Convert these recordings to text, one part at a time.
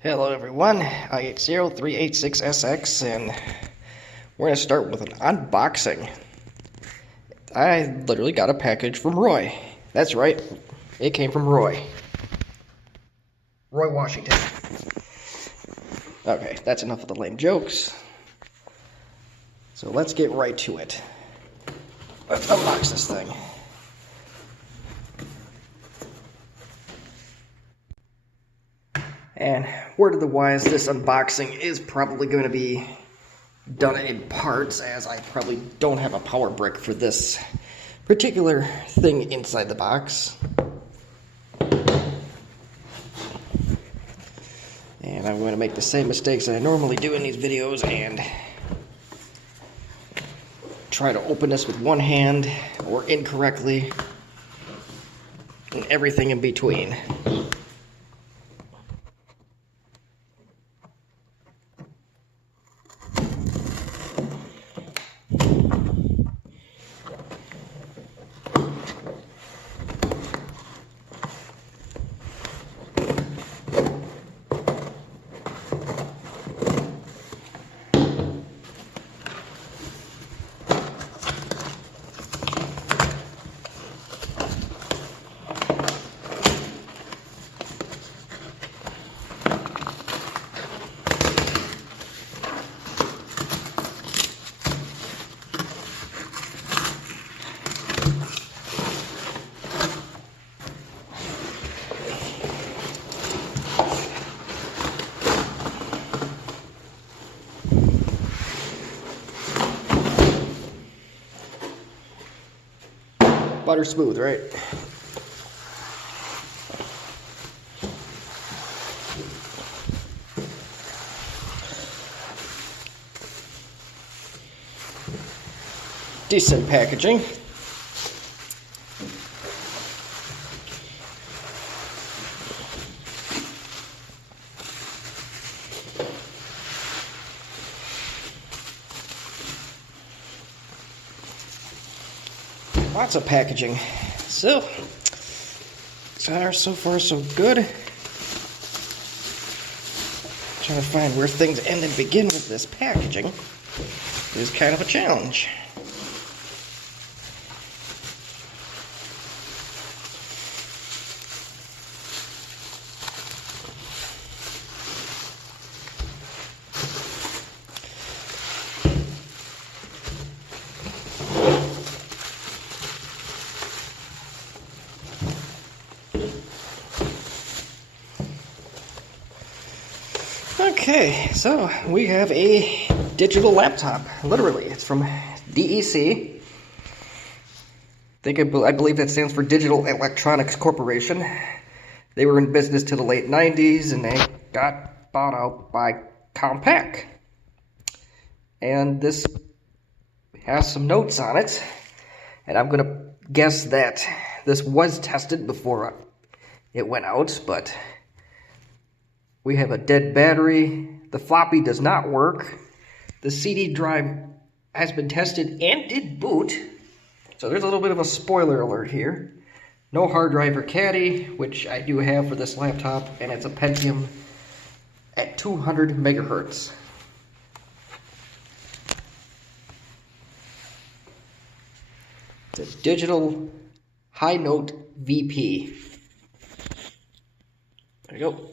Hello everyone, I803886SX, and we're going to start with an unboxing. I literally got a package from Roy. That's right, it came from Roy. Roy Washington. Okay, that's enough of the lame jokes. So let's get right to it. Let's unbox this thing. And word of the wise, this unboxing is probably going to be done in parts, as I probably don't have a power brick for this particular thing inside the box. And I'm going to make the same mistakes that I normally do in these videos and try to open this with one hand or incorrectly and everything in between. Butter smooth, right? Decent packaging. Lots of packaging. So far so good. Trying to find where things end and begin with this packaging is kind of a challenge. Okay, so we have a digital laptop. Literally, it's from DEC. I believe that stands for Digital Electronics Corporation. They were in business till the late 90s, and they got bought out by Compaq. And this has some notes on it, and I'm going to guess that this was tested before it went out, but we have a dead battery. The floppy does not work. The CD drive has been tested and did boot. So there's a little bit of a spoiler alert here. No hard drive or caddy, which I do have for this laptop, and it's a Pentium at 200 megahertz. It's a digital HiNote VP. There you go.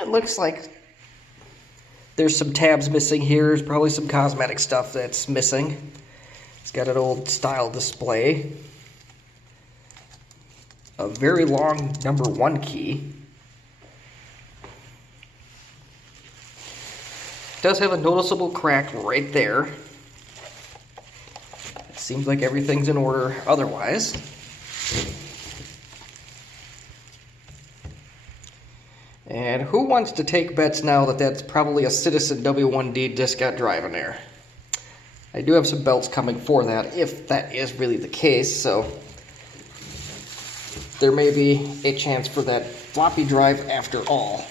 It looks like there's some tabs missing here. There's probably some cosmetic stuff that's missing. It's got an old style display. A very long #1 key. It does have a noticeable crack right there. It seems like everything's in order otherwise. And who wants to take bets now that that's probably a Citizen W1D diskette drive in there? I do have some belts coming for that, if that is really the case, so there may be a chance for that floppy drive after all.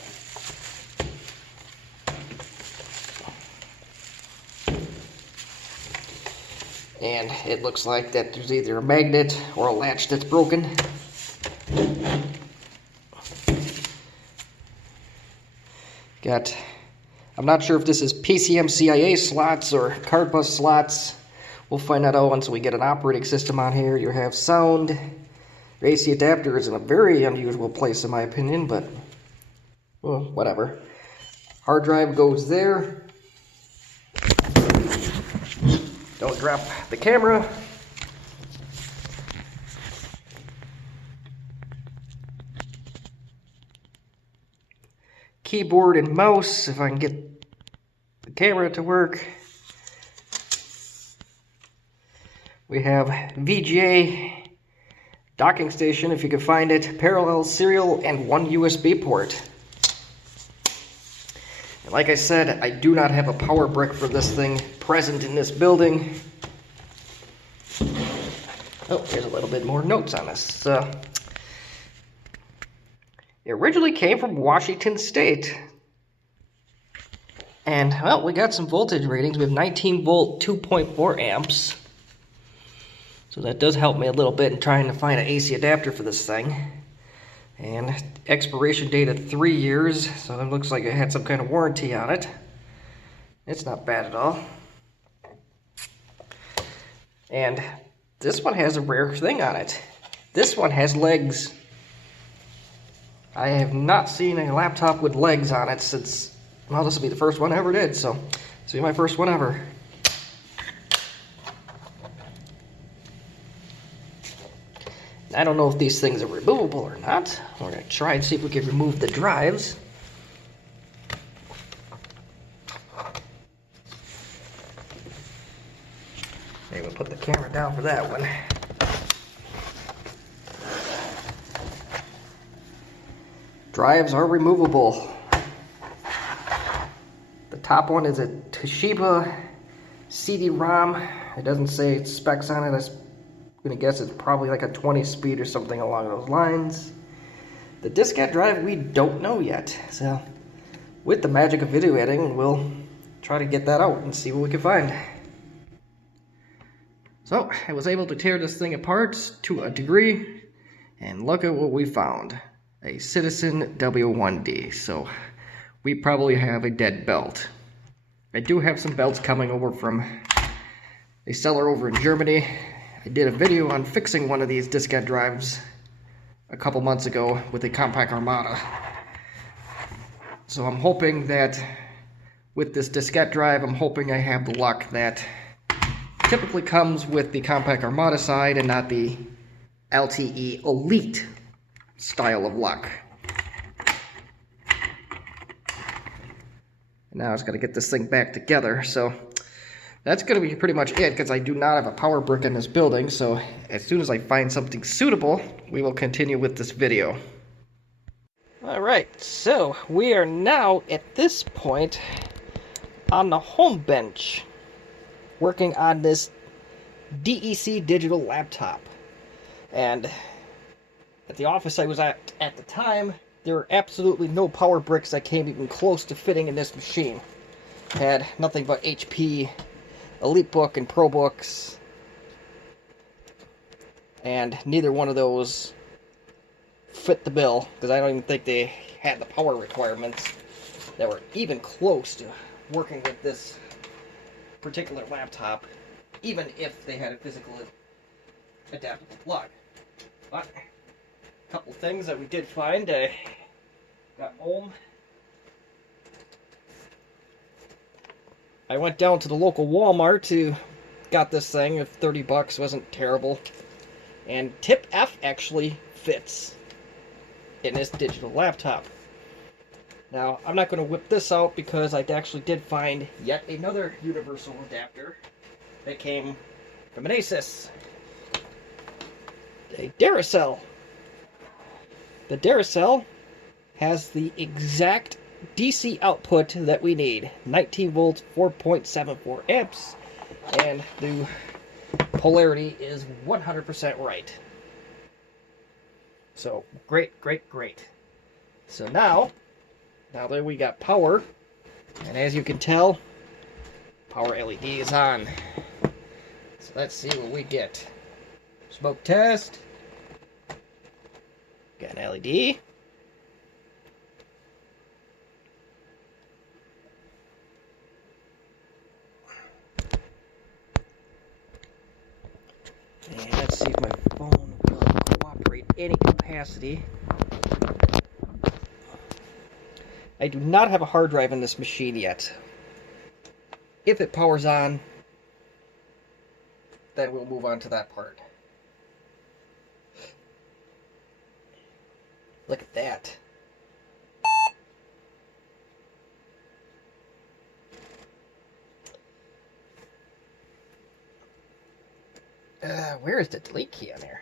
And it looks like that there's either a magnet or a latch that's broken. I'm not sure if this is PCMCIA slots or card bus slots. We'll find that out once we get an operating system on here. You have sound. Your AC adapter is in a very unusual place in my opinion, but well, whatever. Hard drive goes there. Don't drop the camera. Keyboard and mouse, if I can get the camera to work. We have VGA, docking station if you can find it, parallel serial, and one USB port. And like I said, I do not have a power brick for this thing present in this building. Oh, here's a little bit more notes on this. It originally came from Washington State. And, well, we got some voltage ratings. We have 19 volt, 2.4 amps. So that does help me a little bit in trying to find an AC adapter for this thing. And expiration date of 3 years, so it looks like it had some kind of warranty on it. It's not bad at all. And this one has a rare thing on it. This one has legs. I have not seen a laptop with legs on it since, well, this will be the first one I ever did, so this will be my first one ever. I don't know if these things are removable or not. We're going to try and see if we can remove the drives. Maybe we'll put the camera down for that one. Drives are removable. The top one is a Toshiba CD-ROM. It doesn't say specs on it. I'm gonna guess it's probably like a 20 speed or something along those lines. The diskette drive, we don't know yet. So with the magic of video editing, we'll try to get that out and see what we can find. So I was able to tear this thing apart to a degree, and look at what we found. A Citizen W1D. So we probably have a dead belt. I do have some belts coming over from a seller over in Germany. I did a video on fixing one of these diskette drives a couple months ago with a Compaq Armada. So I'm hoping that with this diskette drive, I'm hoping I have the luck that typically comes with the Compaq Armada side and not the LTE Elite style of luck. Now I just got to get this thing back together. So that's going to be pretty much it, because I do not have a power brick in this building. So as soon as I find something suitable, we will continue with this video. Alright, so we are now at this point on the home bench working on this DEC digital laptop. And at the office I was at the time, there were absolutely no power bricks that came even close to fitting in this machine. Had nothing but HP EliteBook and ProBooks, and neither one of those fit the bill, because I don't even think they had the power requirements that were even close to working with this particular laptop, even if they had a physical adaptable plug. But a couple things that we did find. I got home. I went down to the local Walmart to got this thing. 30 bucks wasn't terrible. And tip F actually fits in this digital laptop. Now, I'm not going to whip this out because I actually did find yet another universal adapter that came from an Asus. A Duracell. The Duracell has the exact DC output that we need. 19 volts, 4.74 amps, and the polarity is 100% right. So, great, great, great. So now that we got power, and as you can tell, power LED is on. So let's see what we get. Smoke test. Got an LED. see if my phone will cooperate any capacity. I do not have a hard drive in this machine yet. If it powers on, then we'll move on to that part. Look at that. Where is the delete key on there?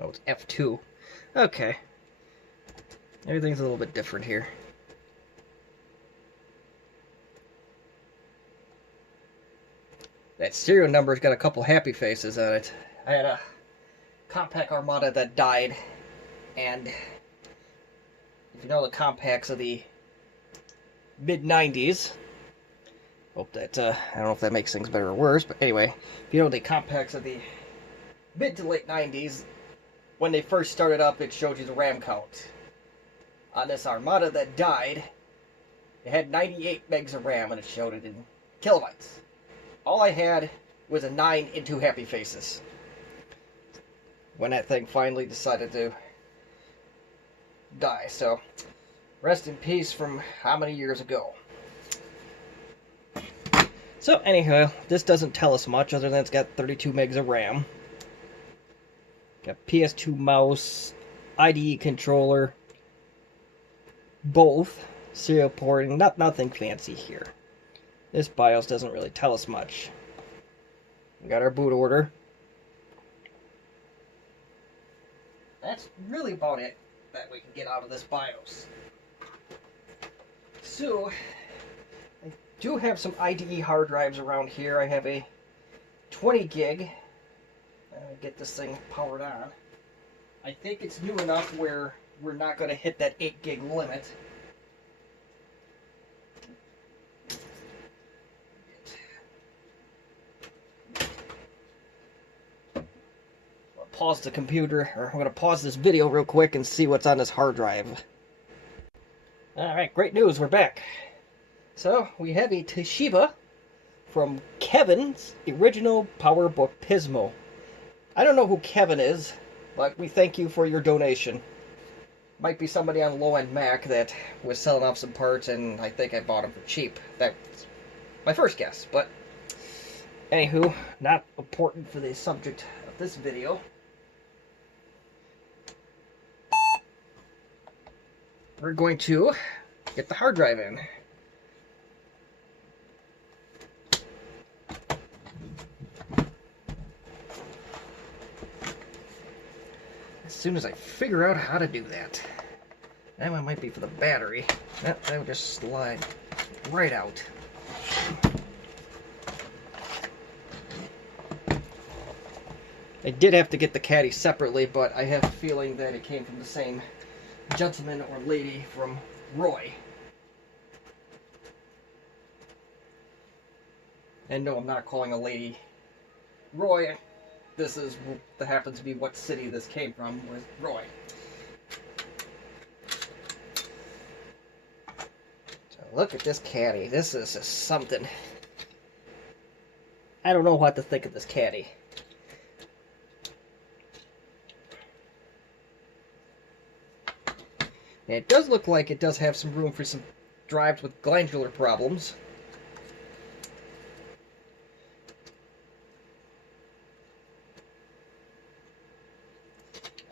Oh, it's F2. Okay. Everything's a little bit different here. That serial number's got a couple happy faces on it. I had a Compaq Armada that died, and if you know the Compaqs of the mid-90s, hope that, I don't know if that makes things better or worse, but anyway, if you know the Compaqs of the mid to late 90s, when they first started up, it showed you the RAM count. On this Armada that died, it had 98 megs of RAM, and it showed it in kilobytes. All I had was a 9 and 2 happy faces when that thing finally decided to die. So, rest in peace from how many years ago. So, anyhow, this doesn't tell us much other than it's got 32 megs of RAM. Got PS2 mouse, IDE controller, both serial porting, nothing fancy here. This BIOS doesn't really tell us much. We got our boot order. That's really about it that we can get out of this BIOS. So, I do have some IDE hard drives around here. I have a 20 gig. Get this thing powered on. I think it's new enough where we're not going to hit that 8 gig limit. Pause the computer, or I'm going to pause this video real quick and see what's on this hard drive. Alright, great news, we're back. So, we have a Toshiba from Kevin's original PowerBook Pismo. I don't know who Kevin is, but we thank you for your donation. Might be somebody on low-end Mac that was selling off some parts, and I think I bought them for cheap. That's my first guess, but anywho, not important for the subject of this video. We're going to get the hard drive in. As soon as I figure out how to do that. That one might be for the battery. That would just slide right out. I did have to get the caddy separately, but I have a feeling that it came from the same gentleman or lady from Roy. And no, I'm not calling a lady Roy. This is, that happens to be what city this came from, was Roy. So look at this caddy. This is just something. I don't know what to think of this caddy. And it does look like it does have some room for some drives with glandular problems.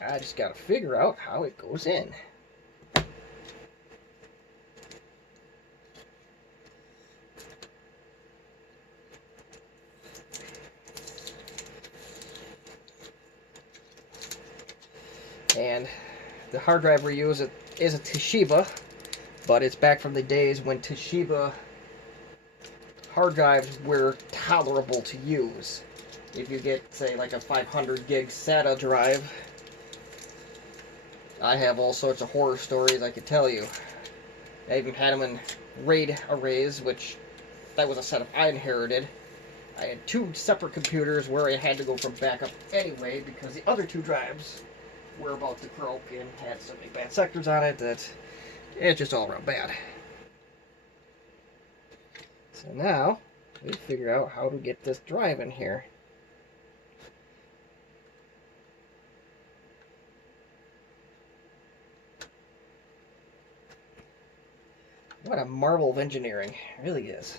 I just gotta figure out how it goes in. And the hard drive we use is a Toshiba, but it's back from the days when Toshiba hard drives were tolerable to use. If you get, say, like a 500 gig SATA drive, I have all sorts of horror stories I could tell you. I even had them in RAID arrays, which that was a setup I inherited. I had 2 separate computers where I had to go from backup anyway because the other 2 drives were about to croak and had so many bad sectors on it that It's just all around bad. So now, we figure out how to get this drive in here. What a marvel of engineering. It really is.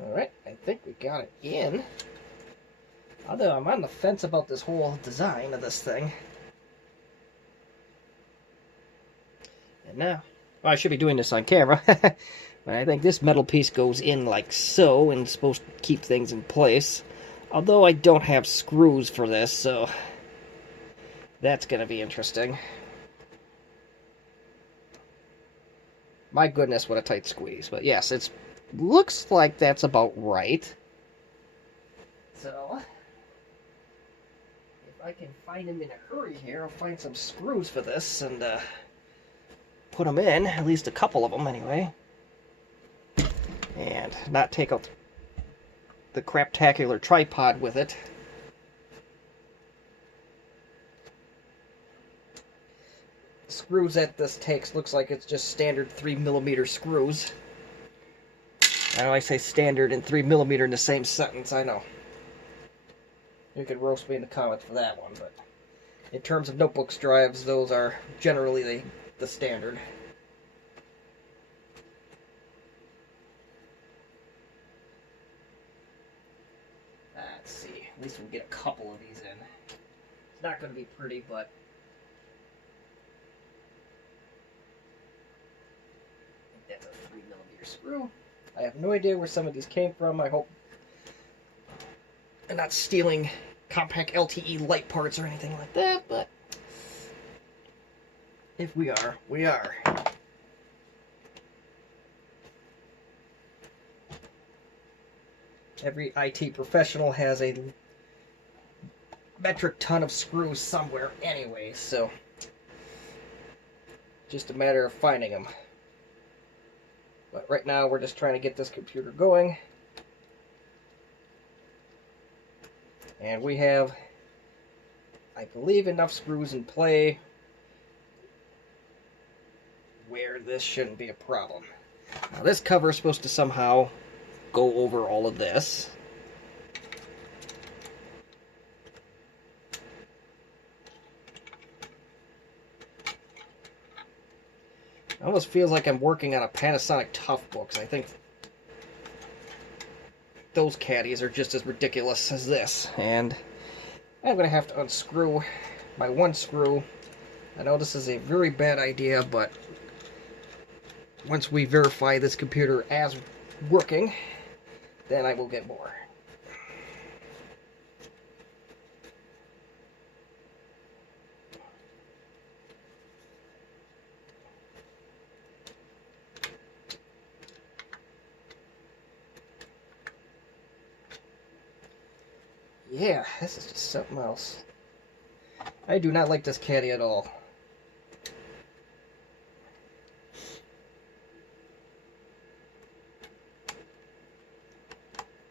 Alright, I think we got it in. Although I'm on the fence about this whole design of this thing. And now, well, I should be doing this on camera. But I think this metal piece goes in like so and is supposed to keep things in place. Although I don't have screws for this, so that's going to be interesting. My goodness, what a tight squeeze. But yes, it looks like that's about right. So, if I can find them in a hurry here, I'll find some screws for this and put them in, at least a couple of them anyway. And not take out the craptacular tripod with it. Screws that this takes looks like it's just standard 3mm screws. I know I say standard and 3mm in the same sentence, I know. You could roast me in the comments for that one, but in terms of notebooks drives, those are generally the standard. Let's see, at least we'll get a couple of these in. It's not going to be pretty, but I think that's a 3mm screw. I have no idea where some of these came from. I hope I'm not stealing Compaq LTE light parts or anything like that, but if we are, we are. Every IT professional has a metric ton of screws somewhere anyway, so just a matter of finding them. But right now we're just trying to get this computer going. And we have, I believe, enough screws in play where this shouldn't be a problem. Now this cover is supposed to somehow go over all of this. It almost feels like I'm working on a Panasonic Toughbooks. I think those caddies are just as ridiculous as this. And I'm going to have to unscrew my one screw. I know this is a very bad idea, but once we verify this computer as working, then I will get more. Yeah, this is just something else. I do not like this caddy at all.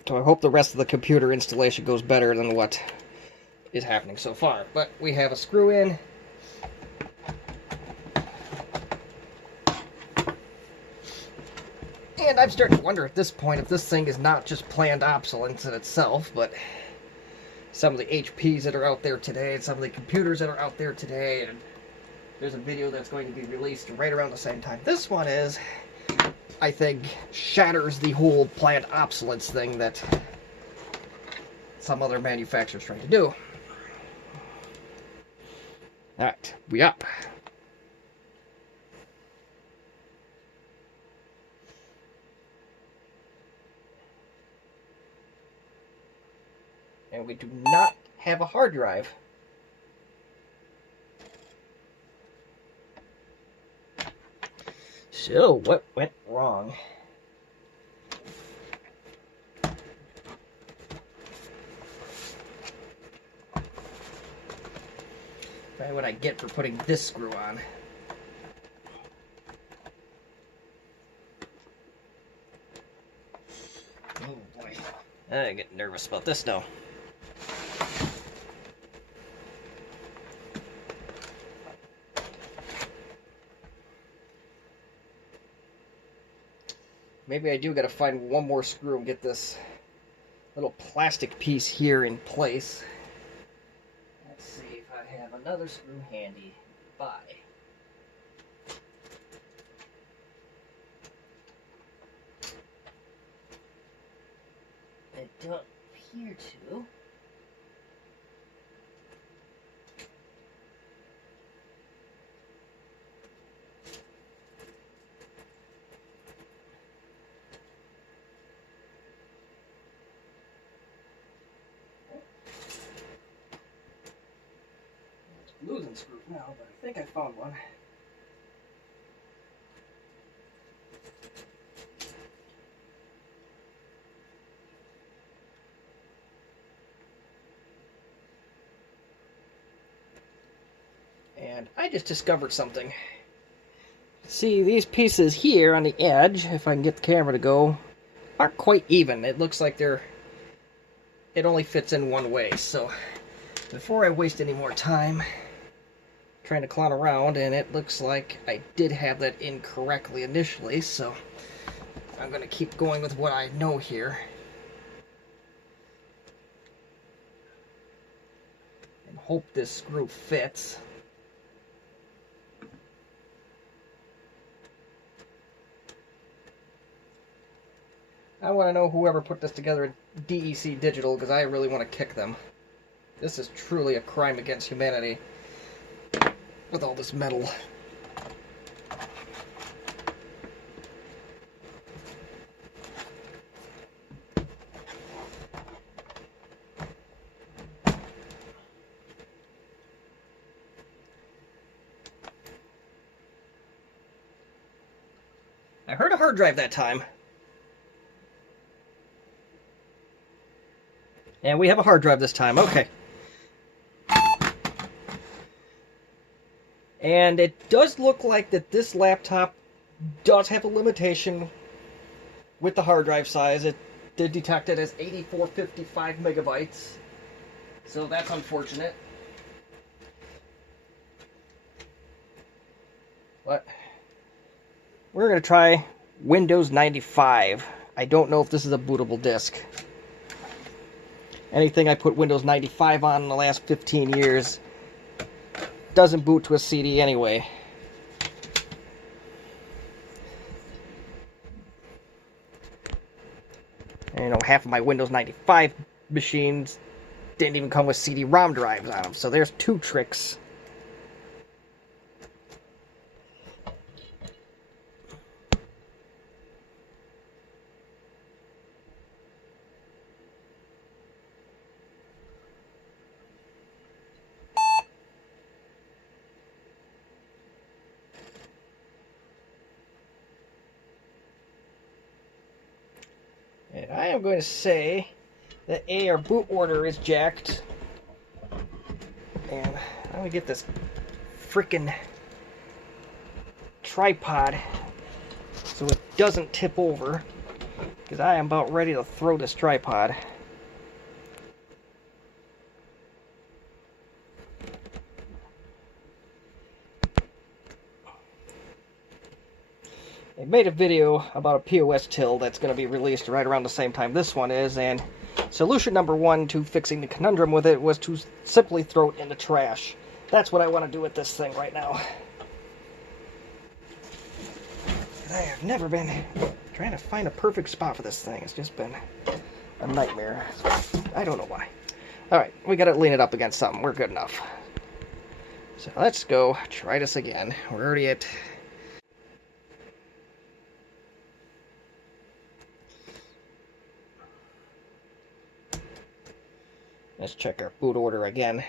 So I hope the rest of the computer installation goes better than what is happening so far. But we have a screw in. And I'm starting to wonder at this point if this thing is not just planned obsolescence in itself, but some of the HPs that are out there today, and some of the computers that are out there today, and there's a video that's going to be released right around the same time this one is, I think, shatters the whole planned obsolescence thing that some other manufacturer's trying to do. Alright, we up. And we do not have a hard drive. So, what went wrong? That's what I get for putting this screw on. I get nervous about this now. Maybe I do gotta find one more screw and get this little plastic piece here in place. Let's see if I have another screw handy. Bye. I don't appear to. Losing screws now, but I think I found one. And I just discovered something. See, these pieces here on the edge, if I can get the camera to go, aren't quite even. It looks like it only fits in one way. So before I waste any more time trying to clown around, and it looks like I did have that incorrectly initially, so I'm going to keep going with what I know here. And hope this screw fits. I want to know whoever put this together at DEC Digital, because I really want to kick them. This is truly a crime against humanity with all this metal. I heard a hard drive that time. And we have a hard drive this time. Okay. And it does look like that this laptop does have a limitation with the hard drive size. It did detect it as 8455 megabytes. So that's unfortunate. But we're going to try Windows 95. I don't know if this is a bootable disk. Anything I put Windows 95 on in the last 15 years doesn't boot to a CD anyway. And, you know, half of my Windows 95 machines didn't even come with CD-ROM drives on them, so there's two tricks. And I am going to say that our boot order is jacked. And I'm going to get this frickin' tripod so it doesn't tip over, because I am about ready to throw this tripod. I made a video about a POS till that's going to be released right around the same time this one is, and solution number one to fixing the conundrum with it was to simply throw it in the trash. That's what I want to do with this thing right now. I have never been trying to find a perfect spot for this thing. It's just been a nightmare. I don't know why. Alright, we got to lean it up against something. We're good enough. So let's go try this again. We're already at... Let's check our boot order again.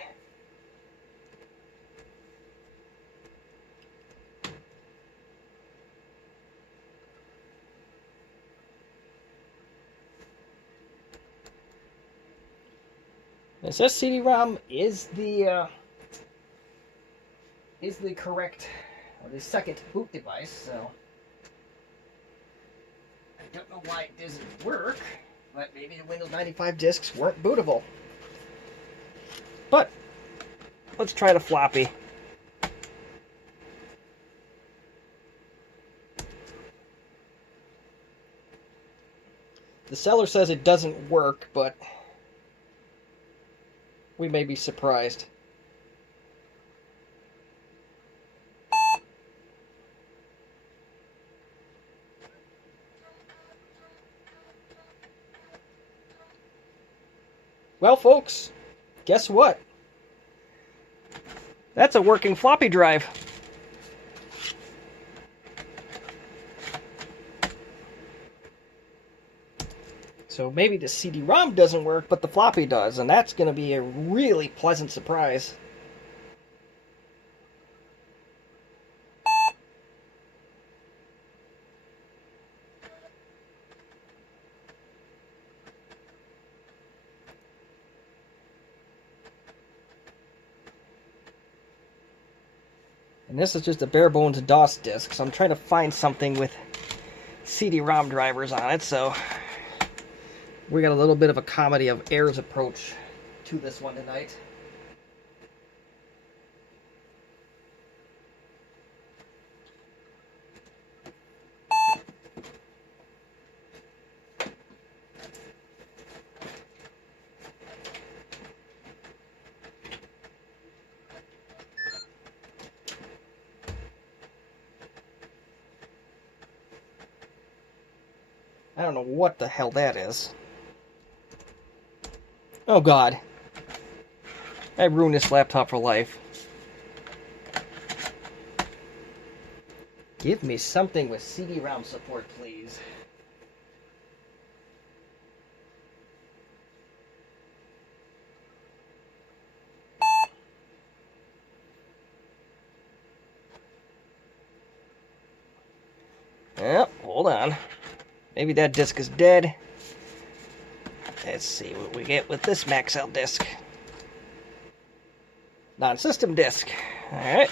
It says CD-ROM is the correct, or the second boot device, so I don't know why it doesn't work. But maybe the Windows 95 disks weren't bootable. But let's try the floppy. The seller says it doesn't work, but we may be surprised. Well, folks, guess what? That's a working floppy drive. So maybe the CD-ROM doesn't work, but the floppy does, and that's going to be a really pleasant surprise. And this is just a bare bones DOS disk, so I'm trying to find something with CD-ROM drivers on it, so we got a little bit of a comedy of errors approach to this one tonight. I don't know what the hell that is. Oh god. I ruined this laptop for life. Give me something with CD-ROM support, please. Yep, hold on. Maybe that disk is dead. Let's see what we get with this Maxell disk. Non-system disk. Alright.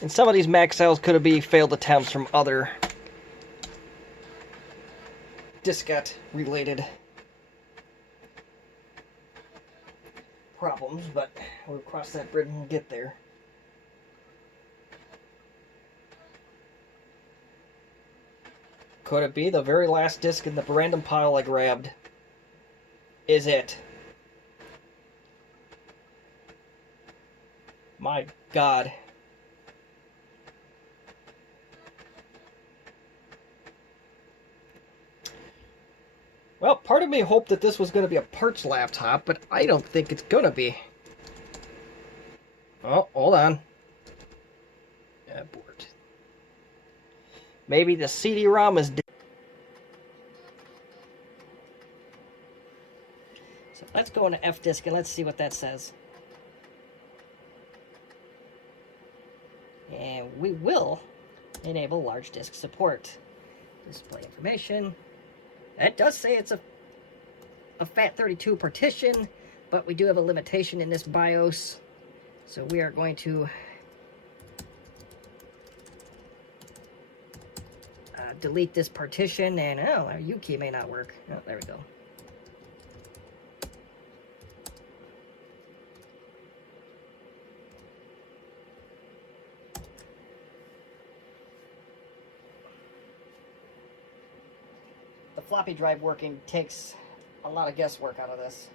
And some of these Maxells could be failed attempts from other diskette-related problems, but we'll cross that bridge when we get there. Could it be the very last disk in the random pile I grabbed? Is it? My god. Well, part of me hoped that this was going to be a parts laptop, but I don't think it's going to be. Oh, hold on. Abort. Maybe the CD-ROM is dead. So let's go into Fdisk and let's see what that says. And we will enable large disk support. Display information. It does say it's a FAT32 partition, but we do have a limitation in this BIOS. So we are going to delete this partition, and oh, our U key may not work. Oh, there we go. The floppy drive working takes a lot of guesswork out of this.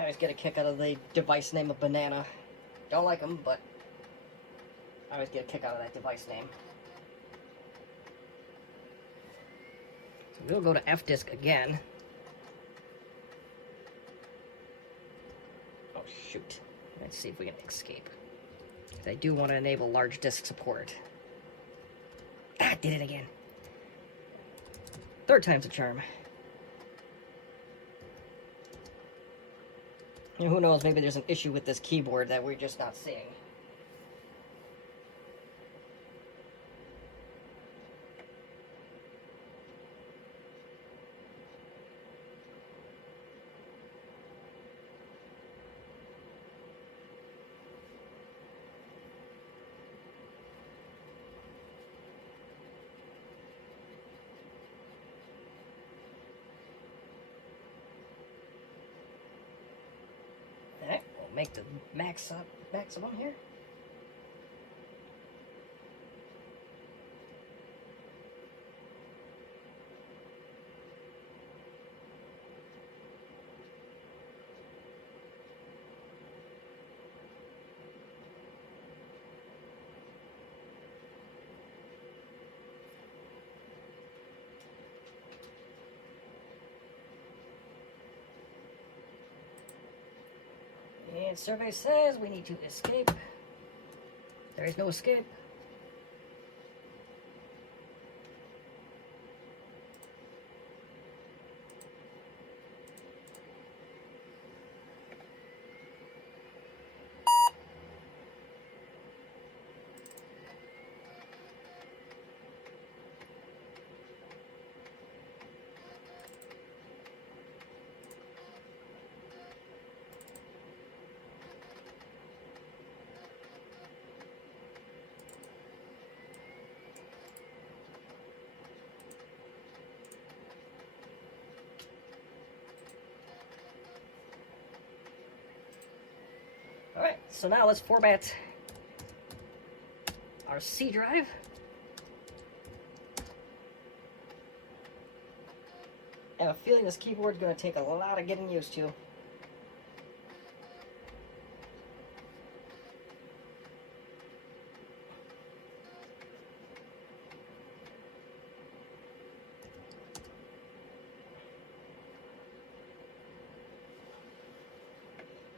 I always get a kick out of the device name of Banana. Don't like them, but I always get a kick out of that device name. So we'll go to Fdisk again. Oh shoot. Let's see if we can escape. I do want to enable large disk support. Ah, did it again. Third time's a charm. And who knows, maybe there's an issue with this keyboard that we're just not seeing. make the maximum here. And survey says we need to escape. There is no escape. Alright, so now let's format our C drive. I have a feeling this keyboard is going to take a lot of getting used to.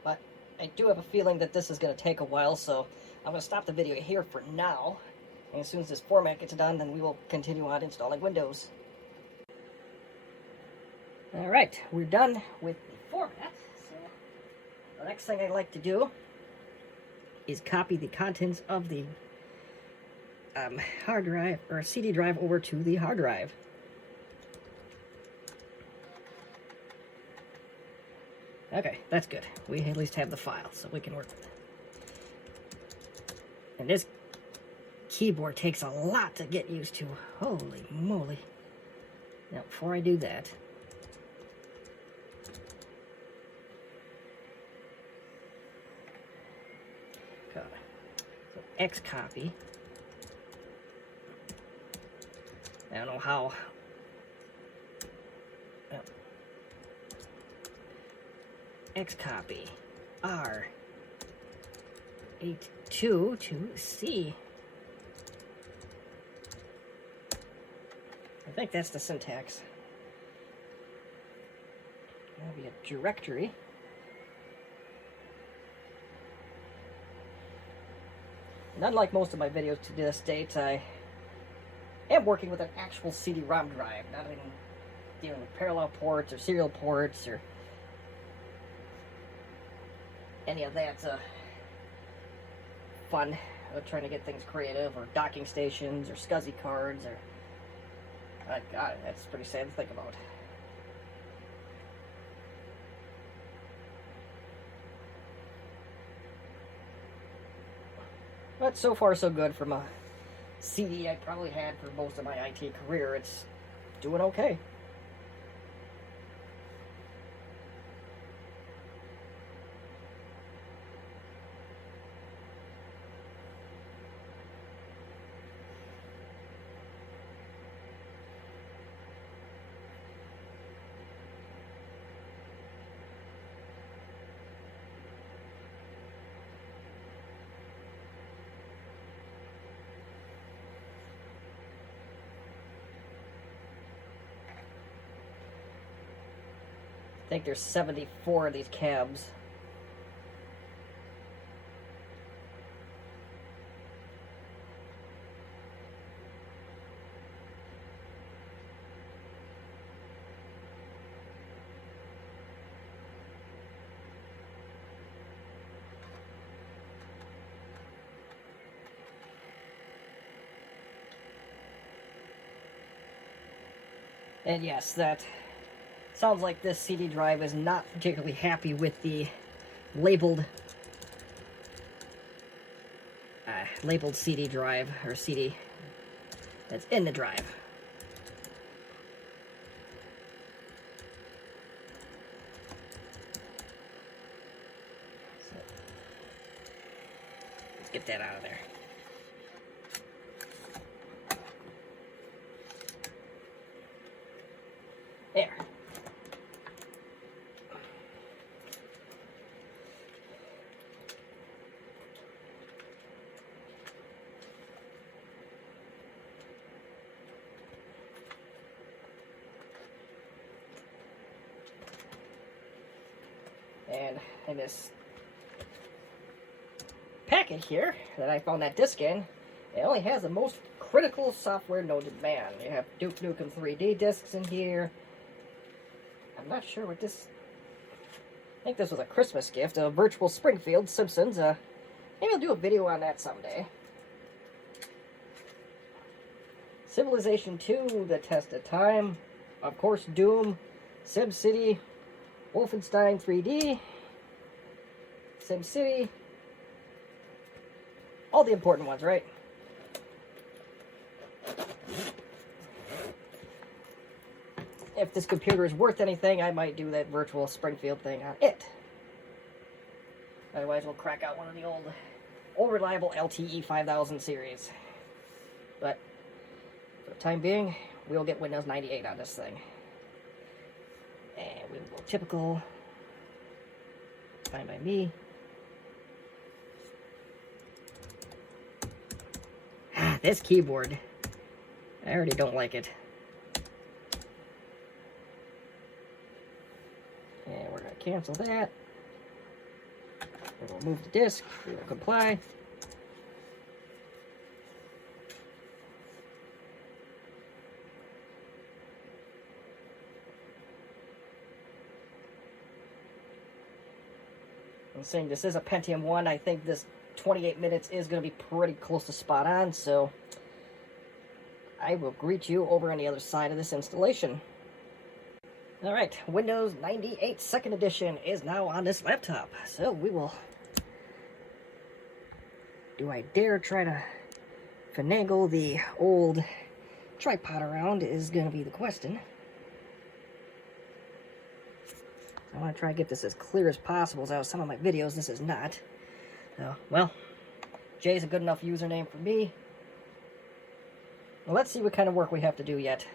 But I do have a feeling that this is going to take a while, so I'm going to stop the video here for now. And as soon as this format gets done, then we will continue on installing Windows. Alright, we're done with the format. So the next thing I'd like to do is copy the contents of the hard drive, or CD drive, over to the hard drive. Okay, that's good. We at least have the file, so we can work with it. And this keyboard takes a lot to get used to. Holy moly. Now, before I do that, so X copy. I don't know how. X copy R 82 to C. I think that's the syntax. That'll be a directory. And unlike most of my videos to this date, I am working with an actual CD-ROM drive, not even dealing with parallel ports or serial ports or any of that fun trying to get things creative, or docking stations or SCSI cards, or God, that's pretty sad to think about. But so far so good. From a CD I probably had for most of my IT career, it's doing okay. I think there's 74 of these cabs. And yes, that sounds like this CD drive is not particularly happy with the labeled CD drive, or CD that's in the drive. So get that out of there. There. And in this packet here that I found that disk in, it only has the most critical software known to man. You have Duke Nukem 3D disks in here. I'm not sure what this... I think this was a Christmas gift, a virtual Springfield Simpsons. Maybe I'll do a video on that someday. Civilization 2, The Test of Time. Of course, Doom, SimCity, Wolfenstein 3D, SimCity. All the important ones, right? If this computer is worth anything, I might do that virtual Springfield thing on it. Otherwise, we'll crack out one of the old reliable LTE 5000 series. But for the time being, we'll get Windows 98 on this thing. And we will go typical. Fine by me. This keyboard, I already don't like it. And we're going to cancel that. We'll remove the disk. We will comply. I'm saying this is a Pentium 1. I think this 28 minutes is going to be pretty close to spot on, so I will greet you over on the other side of this installation. Alright, Windows 98 2nd Edition is now on this laptop, so we will... Do I dare try to finagle the old tripod around is going to be the question. I want to try to get this as clear as possible, as out of some of my videos this is not. So, well, Jay's a good enough username for me. Well, let's see what kind of work we have to do yet.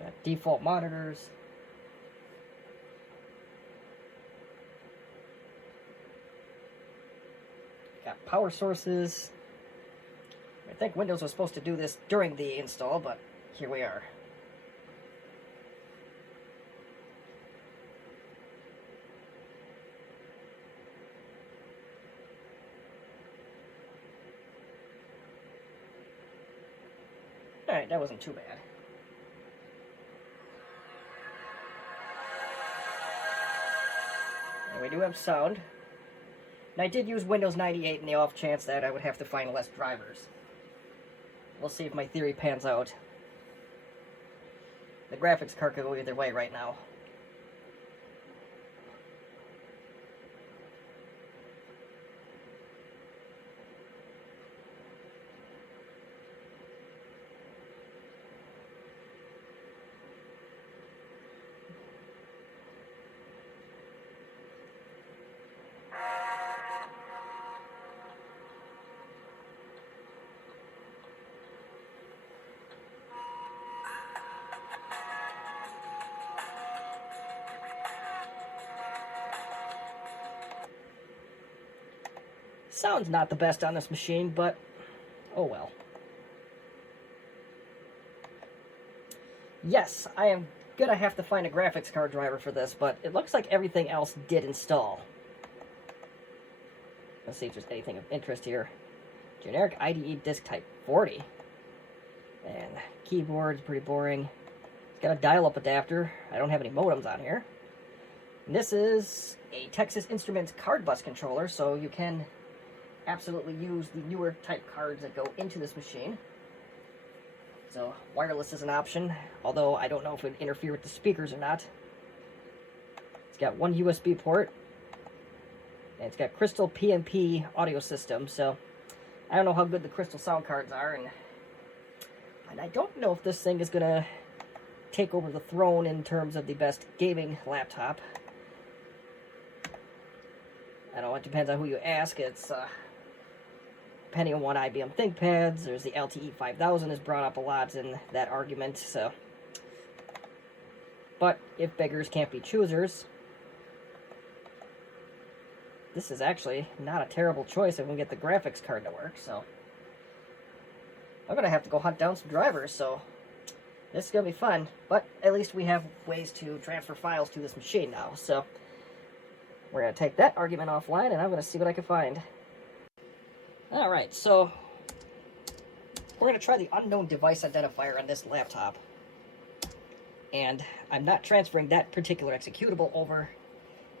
Got default monitors. Got power sources. I think Windows was supposed to do this during the install, but here we are. Alright, that wasn't too bad. And we do have sound. And I did use Windows 98 in the off chance that I would have to find less drivers. We'll see if my theory pans out. The graphics card could go either way right now. Sound's not the best on this machine, but oh well. Yes, I am gonna have to find a graphics card driver for this, but it looks like everything else did install. Let's see if there's anything of interest here. Generic IDE disk type 40. And keyboard's pretty boring. It's got a dial-up adapter. I don't have any modems on here. And this is a Texas Instruments card bus controller, so you can absolutely use the newer type cards that go into this machine. So wireless is an option, although I don't know if it would interfere with the speakers or not. It's got one USB port, and it's got Crystal PMP audio system, so I don't know how good the Crystal sound cards are, and I don't know if this thing is going to take over the throne in terms of the best gaming laptop. I know it depends on who you ask. It's depending on what IBM ThinkPads. There's the LTE 5000 is brought up a lot in that argument. So, but if beggars can't be choosers, this is actually not a terrible choice if we get the graphics card to work. So, I'm gonna have to go hunt down some drivers. So, this is gonna be fun. But at least we have ways to transfer files to this machine now. So, we're gonna take that argument offline, and I'm gonna see what I can find. Alright, so we're going to try the unknown device identifier on this laptop. And I'm not transferring that particular executable over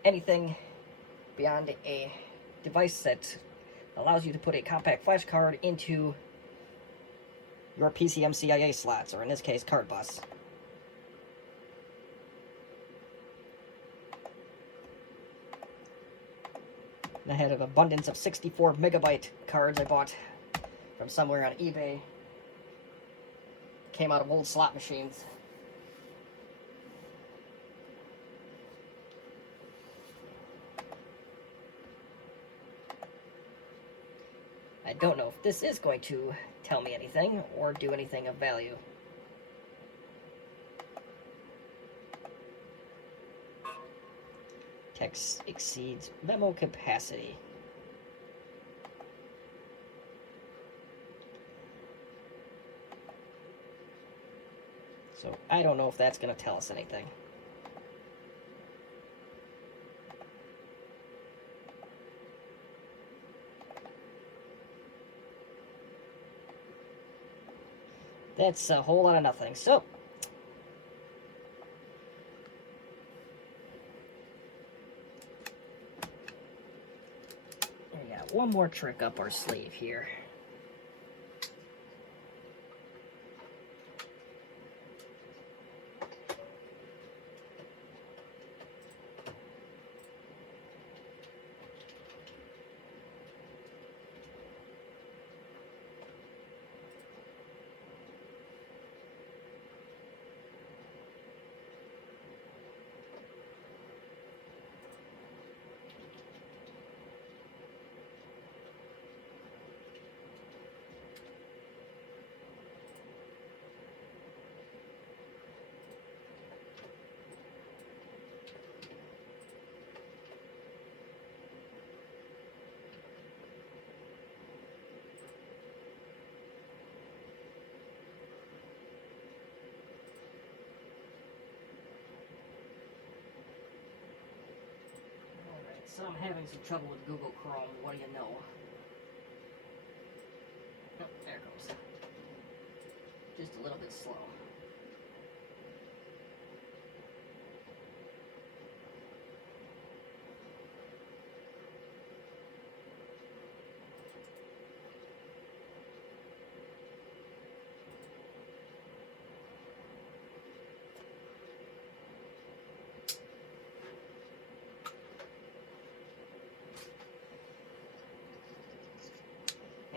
anything beyond a device that allows you to put a Compaq flash card into your PCMCIA slots, or in this case, card bus. And I had an abundance of 64 megabyte cards I bought from somewhere on eBay. Came out of old slot machines. I don't know if this is going to tell me anything or do anything of value. Text exceeds memo capacity. So I don't know if that's going to tell us anything. That's a whole lot of nothing. So we got one more trick up our sleeve here. So I'm having some trouble with Google Chrome. What do you know? Oh, there it goes. Just a little bit slow.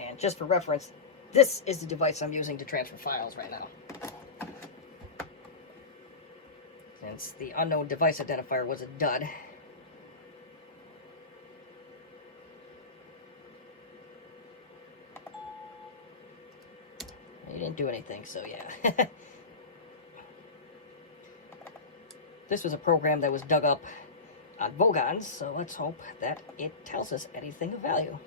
And just for reference, this is the device I'm using to transfer files right now. Since the unknown device identifier was a dud. He didn't do anything, so yeah. This was a program that was dug up on Vogons, so let's hope that it tells us anything of value.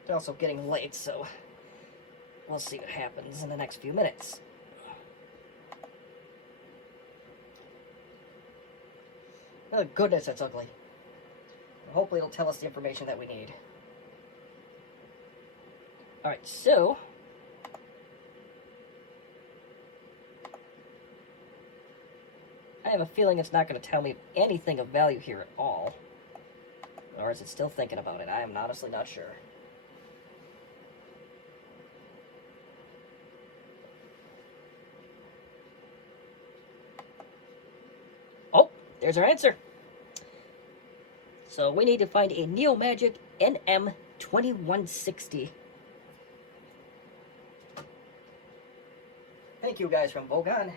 It's also getting late, so we'll see what happens in the next few minutes. Oh goodness, that's ugly. Hopefully it'll tell us the information that we need. Alright, so I have a feeling it's not going to tell me anything of value here at all. Or is it still thinking about it? I am honestly not sure. Oh, there's our answer. So we need to find a Neomagic NM2160. Thank you guys from Vogon.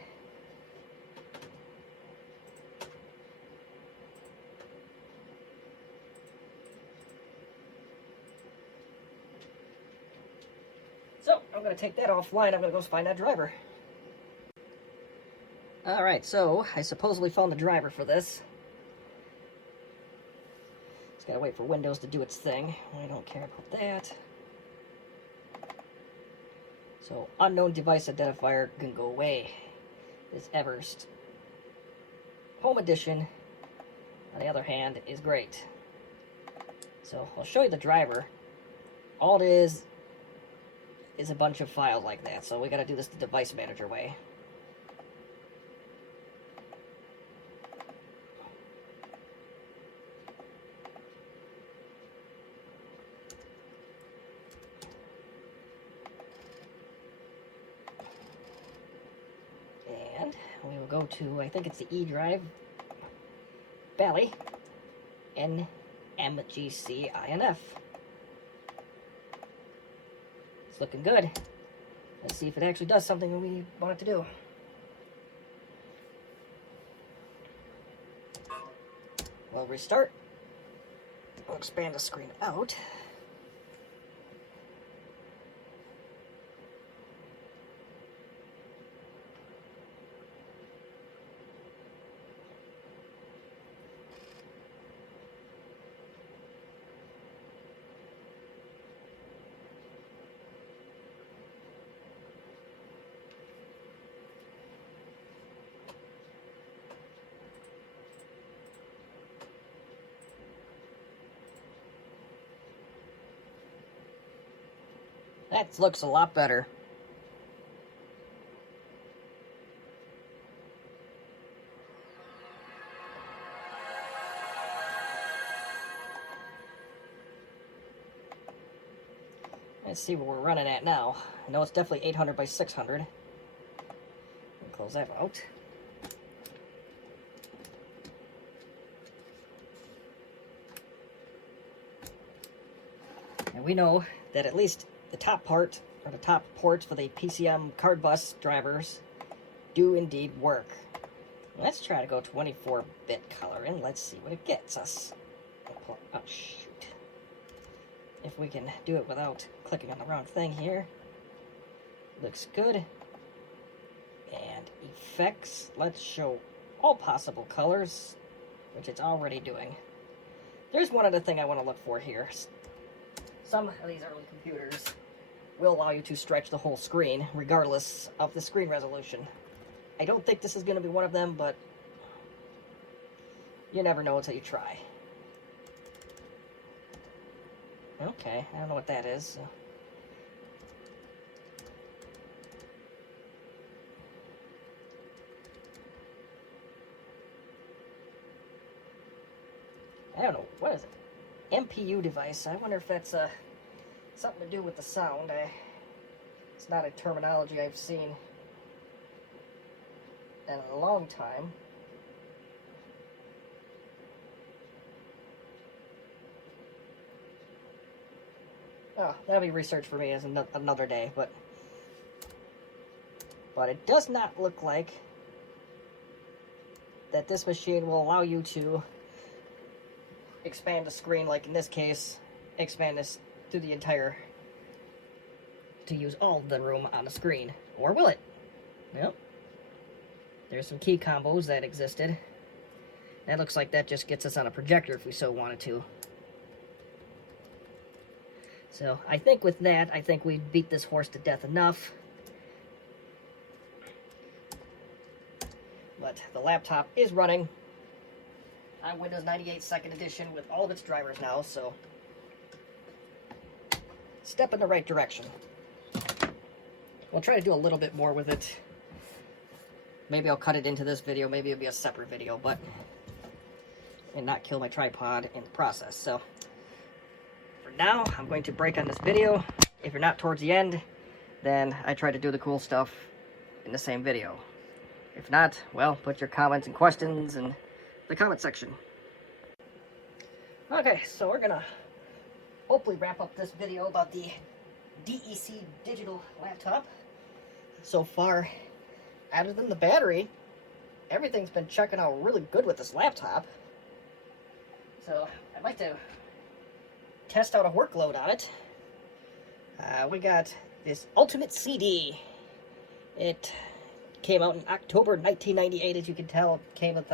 So I'm going to take that offline. I'm going to go find that driver. Alright, so I supposedly found the driver for this. Just gotta wait for Windows to do its thing. I don't care about that. So, unknown device identifier can go away. This Everest Home Edition, on the other hand, is great. So, I'll show you the driver. All it is a bunch of files like that, so we gotta do this the device manager way. And we will go to, I think it's the E drive, Bally, NMGCINF. It's looking good. Let's see if it actually does something we want it to do. We'll restart. We'll expand the screen out. That looks a lot better. Let's see what we're running at now. I know it's definitely 800 by 600. We'll close that out. And we know that at least the top part, or the top ports for the PCM card bus drivers do indeed work. Let's try to go 24-bit color and let's see what it gets us. Oh, shoot. If we can do it without clicking on the wrong thing here. Looks good. And effects, let's show all possible colors, which it's already doing. There's one other thing I want to look for here. Some of these early computers will allow you to stretch the whole screen, regardless of the screen resolution. I don't think this is going to be one of them, but you never know until you try. Okay, I don't know what that is. So. I don't know, what is it? MPU device. I wonder if that's something to do with the sound. It's not a terminology I've seen in a long time. Oh, that'll be research for me as another day, but it does not look like that this machine will allow you to expand the screen, like in this case, expand this to the entire, to use all of the room on the screen. Or will it? Yep. There's some key combos that existed. That looks like that just gets us on a projector if we so wanted to. So I think with that, I think we beat this horse to death enough. But the laptop is running on Windows 98 2nd Edition with all of its drivers now, so step in the right direction. We'll try to do a little bit more with it. Maybe I'll cut it into this video, maybe it'll be a separate video, but and not kill my tripod in the process. So for now, I'm going to break on this video. If you're not towards the end, then I try to do the cool stuff in the same video. If not, well, put your comments and questions in the comment section. Okay, so we're gonna hopefully wrap up this video about the DEC digital laptop. So far, other than the battery, everything's been checking out really good with this laptop. So I'd like to test out a workload on it. We got this Ultimate CD. It came out in October 1998, as you can tell. It came with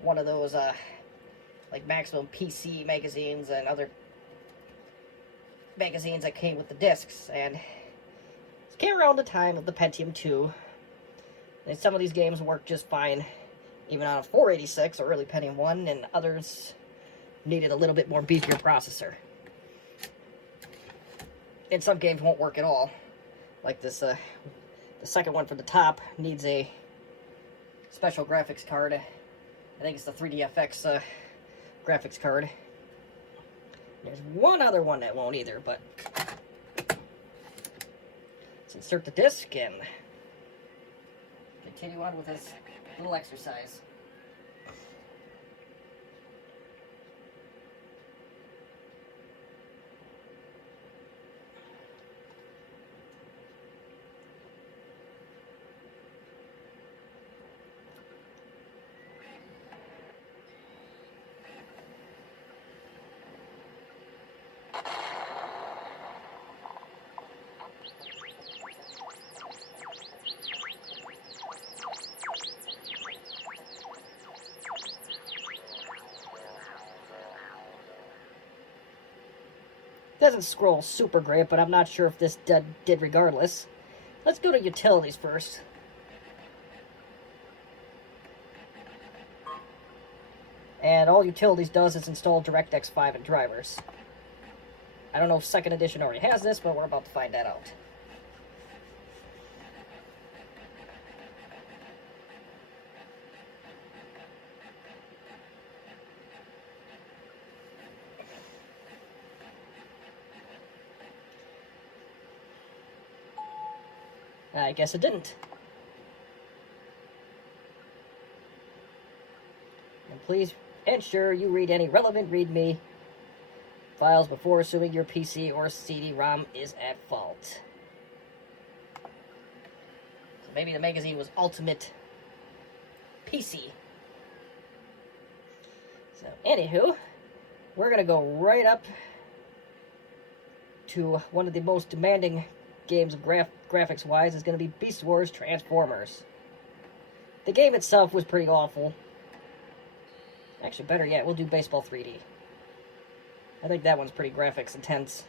one of those like Maximum PC magazines and other magazines that came with the discs, and it came around the time of the Pentium 2. And some of these games work just fine, even on a 486 or early Pentium 1, and others needed a little bit more beefier processor. And some games won't work at all, like this. The second one from the top needs a special graphics card. I think it's the 3DFX graphics card. There's one other one that won't either, but let's insert the disc and continue on with this little exercise. Doesn't scroll super great, but I'm not sure if this did regardless. Let's go to utilities first. And all utilities does is install DirectX 5 and drivers. I don't know if 2nd edition already has this, but we're about to find that out. I guess it didn't. And please ensure you read any relevant README files before assuming your PC or CD-ROM is at fault. So maybe the magazine was Ultimate PC. So anywho, we're gonna go right up to one of the most demanding games of graphics-wise is going to be Beast Wars Transformers. The game itself was pretty awful. Actually, better yet, we'll do Baseball 3D. I think that one's pretty graphics intense.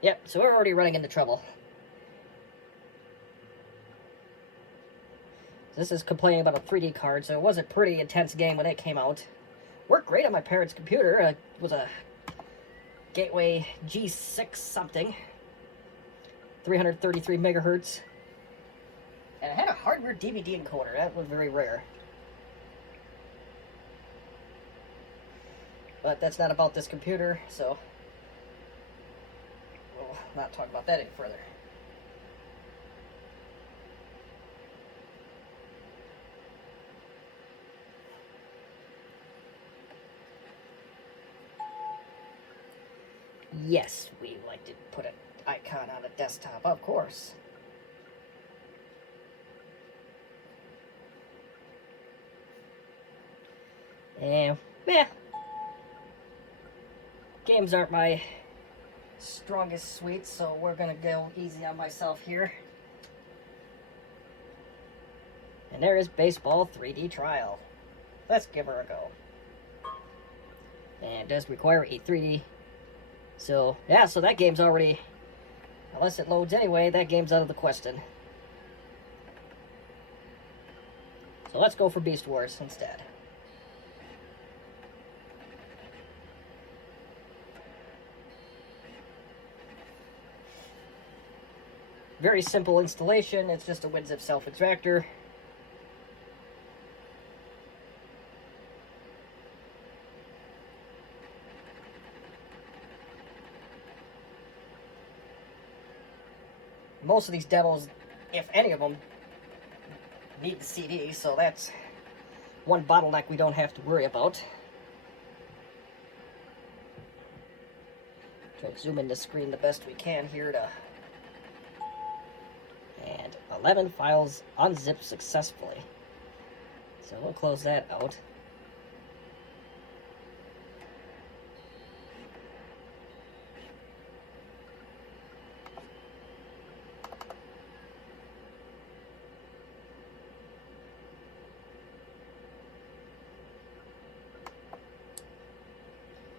Yep, so we're already running into trouble. This is complaining about a 3D card, so it was a pretty intense game when it came out. Worked great on my parents' computer. It was a Gateway G6 something. 333 megahertz. And it had a hardware DVD encoder. That was very rare. But that's not about this computer, so we'll not talk about that any further. Yes, we like to put an icon on a desktop, of course. And, games aren't my strongest suite, so we're gonna go easy on myself here. And there is Baseball 3D Trial. Let's give her a go. And it does require a 3D. So, yeah, so that game's already, unless it loads anyway, that game's out of the question. So let's go for Beast Wars instead. Very simple installation, it's just a WinZip self-extractor. Most of these demos if any of them need the CD, so that's one bottleneck we don't have to worry about. Try to zoom in the screen the best we can here to... And 11 files unzipped successfully. So we'll close that out.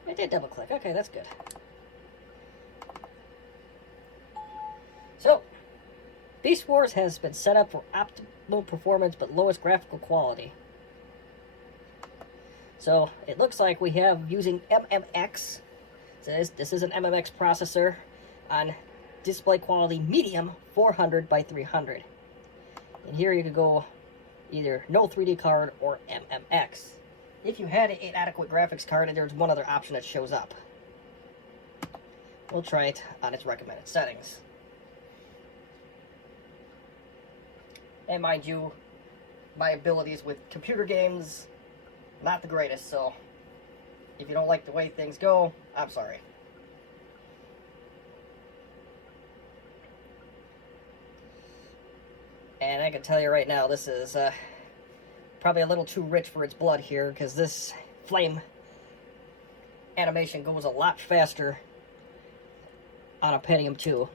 I did double click. Okay, that's good. So, Beast Wars has been set up for optimal performance but lowest graphical quality. So, it looks like we have using MMX. So this is an MMX processor on display quality medium 400 by 300. And here you could go either no 3D card or MMX. If you had an adequate graphics card, there's one other option that shows up. We'll try it on its recommended settings. And mind you, my abilities with computer games, not the greatest, so if you don't like the way things go, I'm sorry. And I can tell you right now, this is probably a little too rich for its blood here, because this flame animation goes a lot faster on a Pentium 2.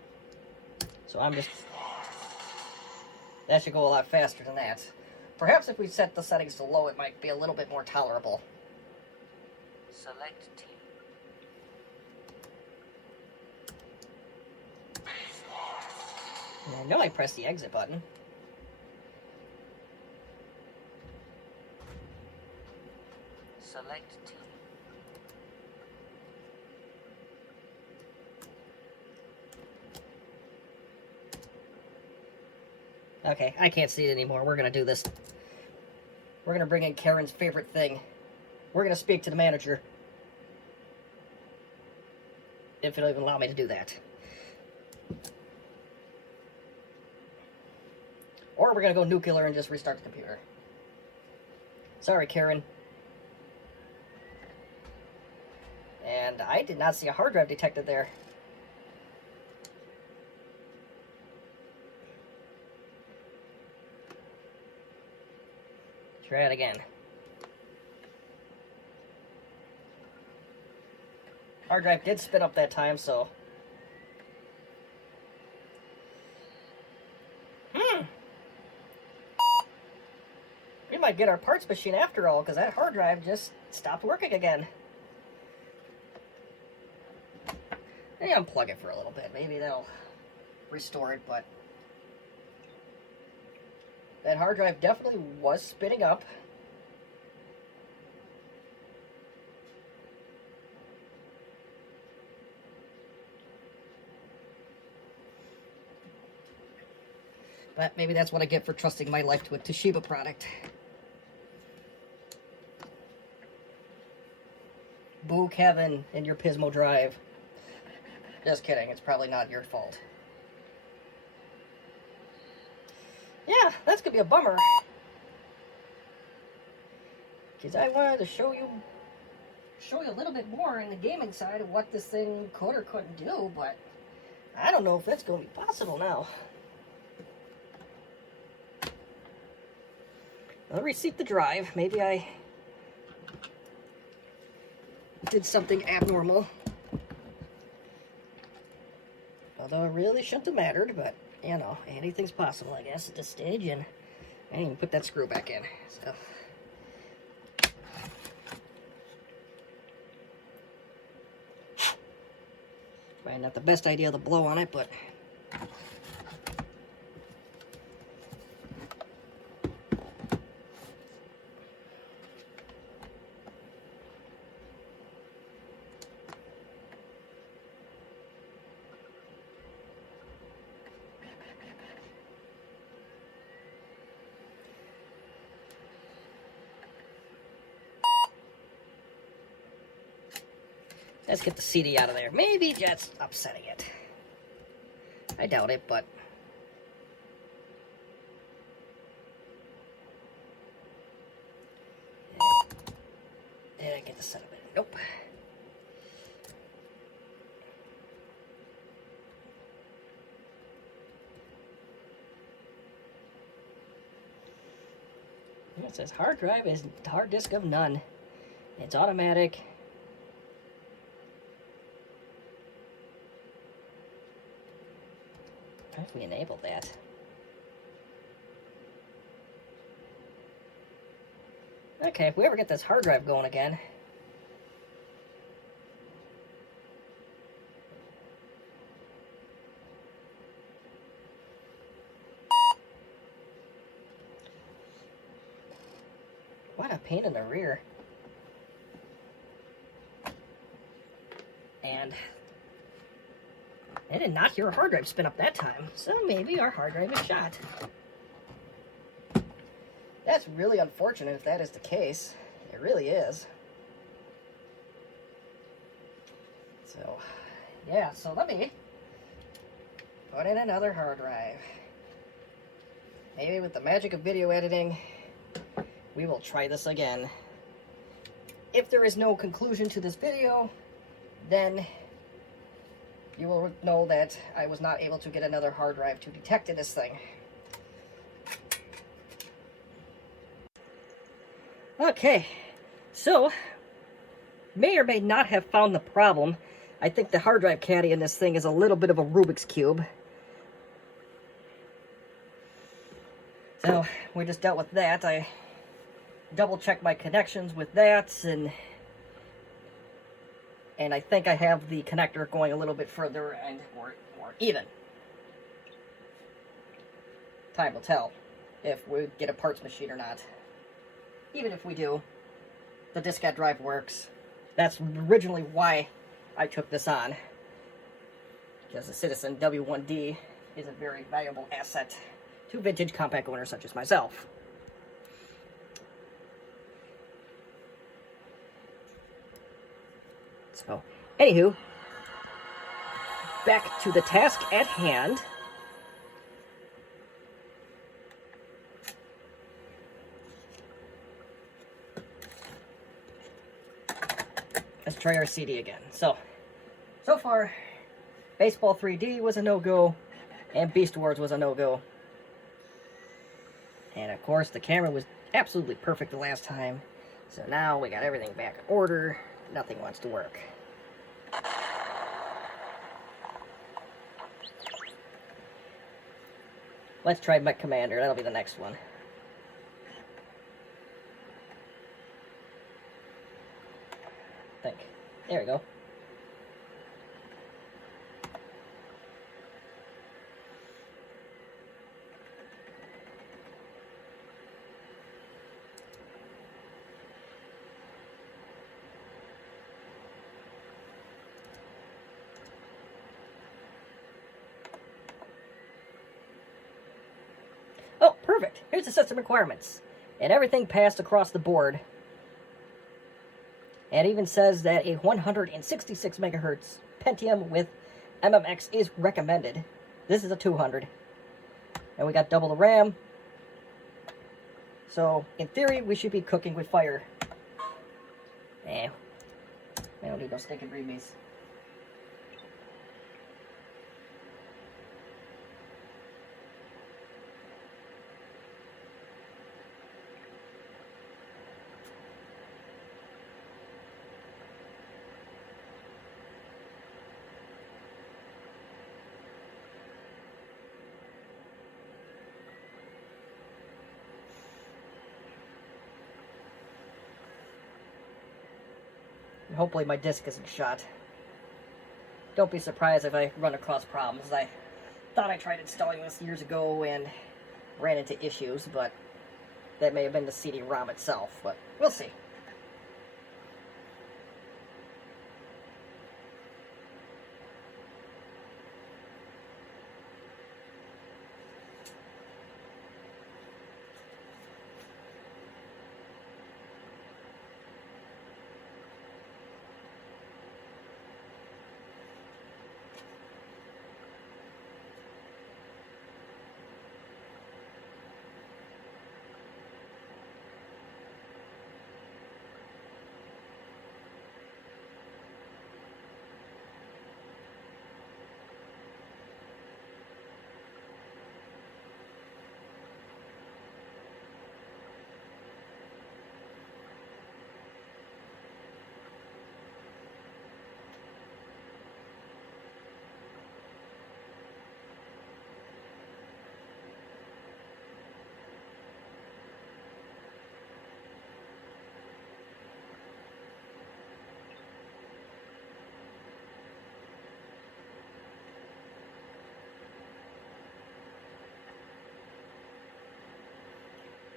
So that should go a lot faster than that. Perhaps if we set the settings to low, it might be a little bit more tolerable. Select team. And I know I pressed the exit button. Select team. Okay, I can't see it anymore. We're gonna do this. We're gonna bring in Karen's favorite thing. We're gonna speak to the manager. If it'll even allow me to do that. Or we're gonna go nuclear and just restart the computer. Sorry, Karen. And I did not see a hard drive detected there. Try it again. Hard drive did spin up that time, so... We might get our parts machine after all, because that hard drive just stopped working again. Maybe unplug it for a little bit. Maybe that'll restore it, but... That hard drive definitely was spinning up. But maybe that's what I get for trusting my life to a Toshiba product. Boo, Kevin, and your Pismo drive. Just kidding, it's probably not your fault. Yeah, that's gonna be a bummer. Because I wanted to show you a little bit more in the gaming side of what this thing could or couldn't do, but I don't know if that's gonna be possible now. I'll reseat the drive. Maybe I did something abnormal. Although it really shouldn't have mattered, but, you know, anything's possible, I guess, at this stage, and I didn't even put that screw back in, so... Probably not the best idea to blow on it, but... Let's get the CD out of there. Maybe just upsetting it. I doubt it, but... the son of it. Nope. It says hard drive is hard disk of none. It's automatic. How do we enable that? Okay, if we ever get this hard drive going again. What a pain in the rear. And I did not hear a hard drive spin up that time, so maybe our hard drive is shot. That's really unfortunate if that is the case. It really is. So, yeah, so let me put in another hard drive. Maybe with the magic of video editing, we will try this again. If there is no conclusion to this video, then you will know that I was not able to get another hard drive to detect in this thing. Okay, so, may or may not have found the problem. I think the hard drive caddy in this thing is a little bit of a Rubik's Cube. So, we just dealt with that. I double-checked my connections with that, and I think I have the connector going a little bit further and more even. Time will tell if we get a parts machine or not. Even if we do, the diskette drive works. That's originally why I took this on. Because the Citizen W1D is a very valuable asset to vintage Compaq owners such as myself. So, anywho, back to the task at hand. Let's try our CD again. So far, Baseball 3D was a no-go, and Beast Wars was a no-go. And of course, the camera was absolutely perfect the last time. So now we got everything back in order. Nothing wants to work. Let's try Mech Commander. That'll be the next one. Think. There we go. Oh, perfect. Here's the system requirements. And everything passed across the board. And it even says that a 166 megahertz Pentium with MMX is recommended. This is a 200. And we got double the RAM. So, in theory, we should be cooking with fire. I don't need no stinking readmes. Hopefully my disk isn't shot. Don't be surprised if I run across problems. I thought I tried installing this years ago and ran into issues, but that may have been the CD-ROM itself, but we'll see.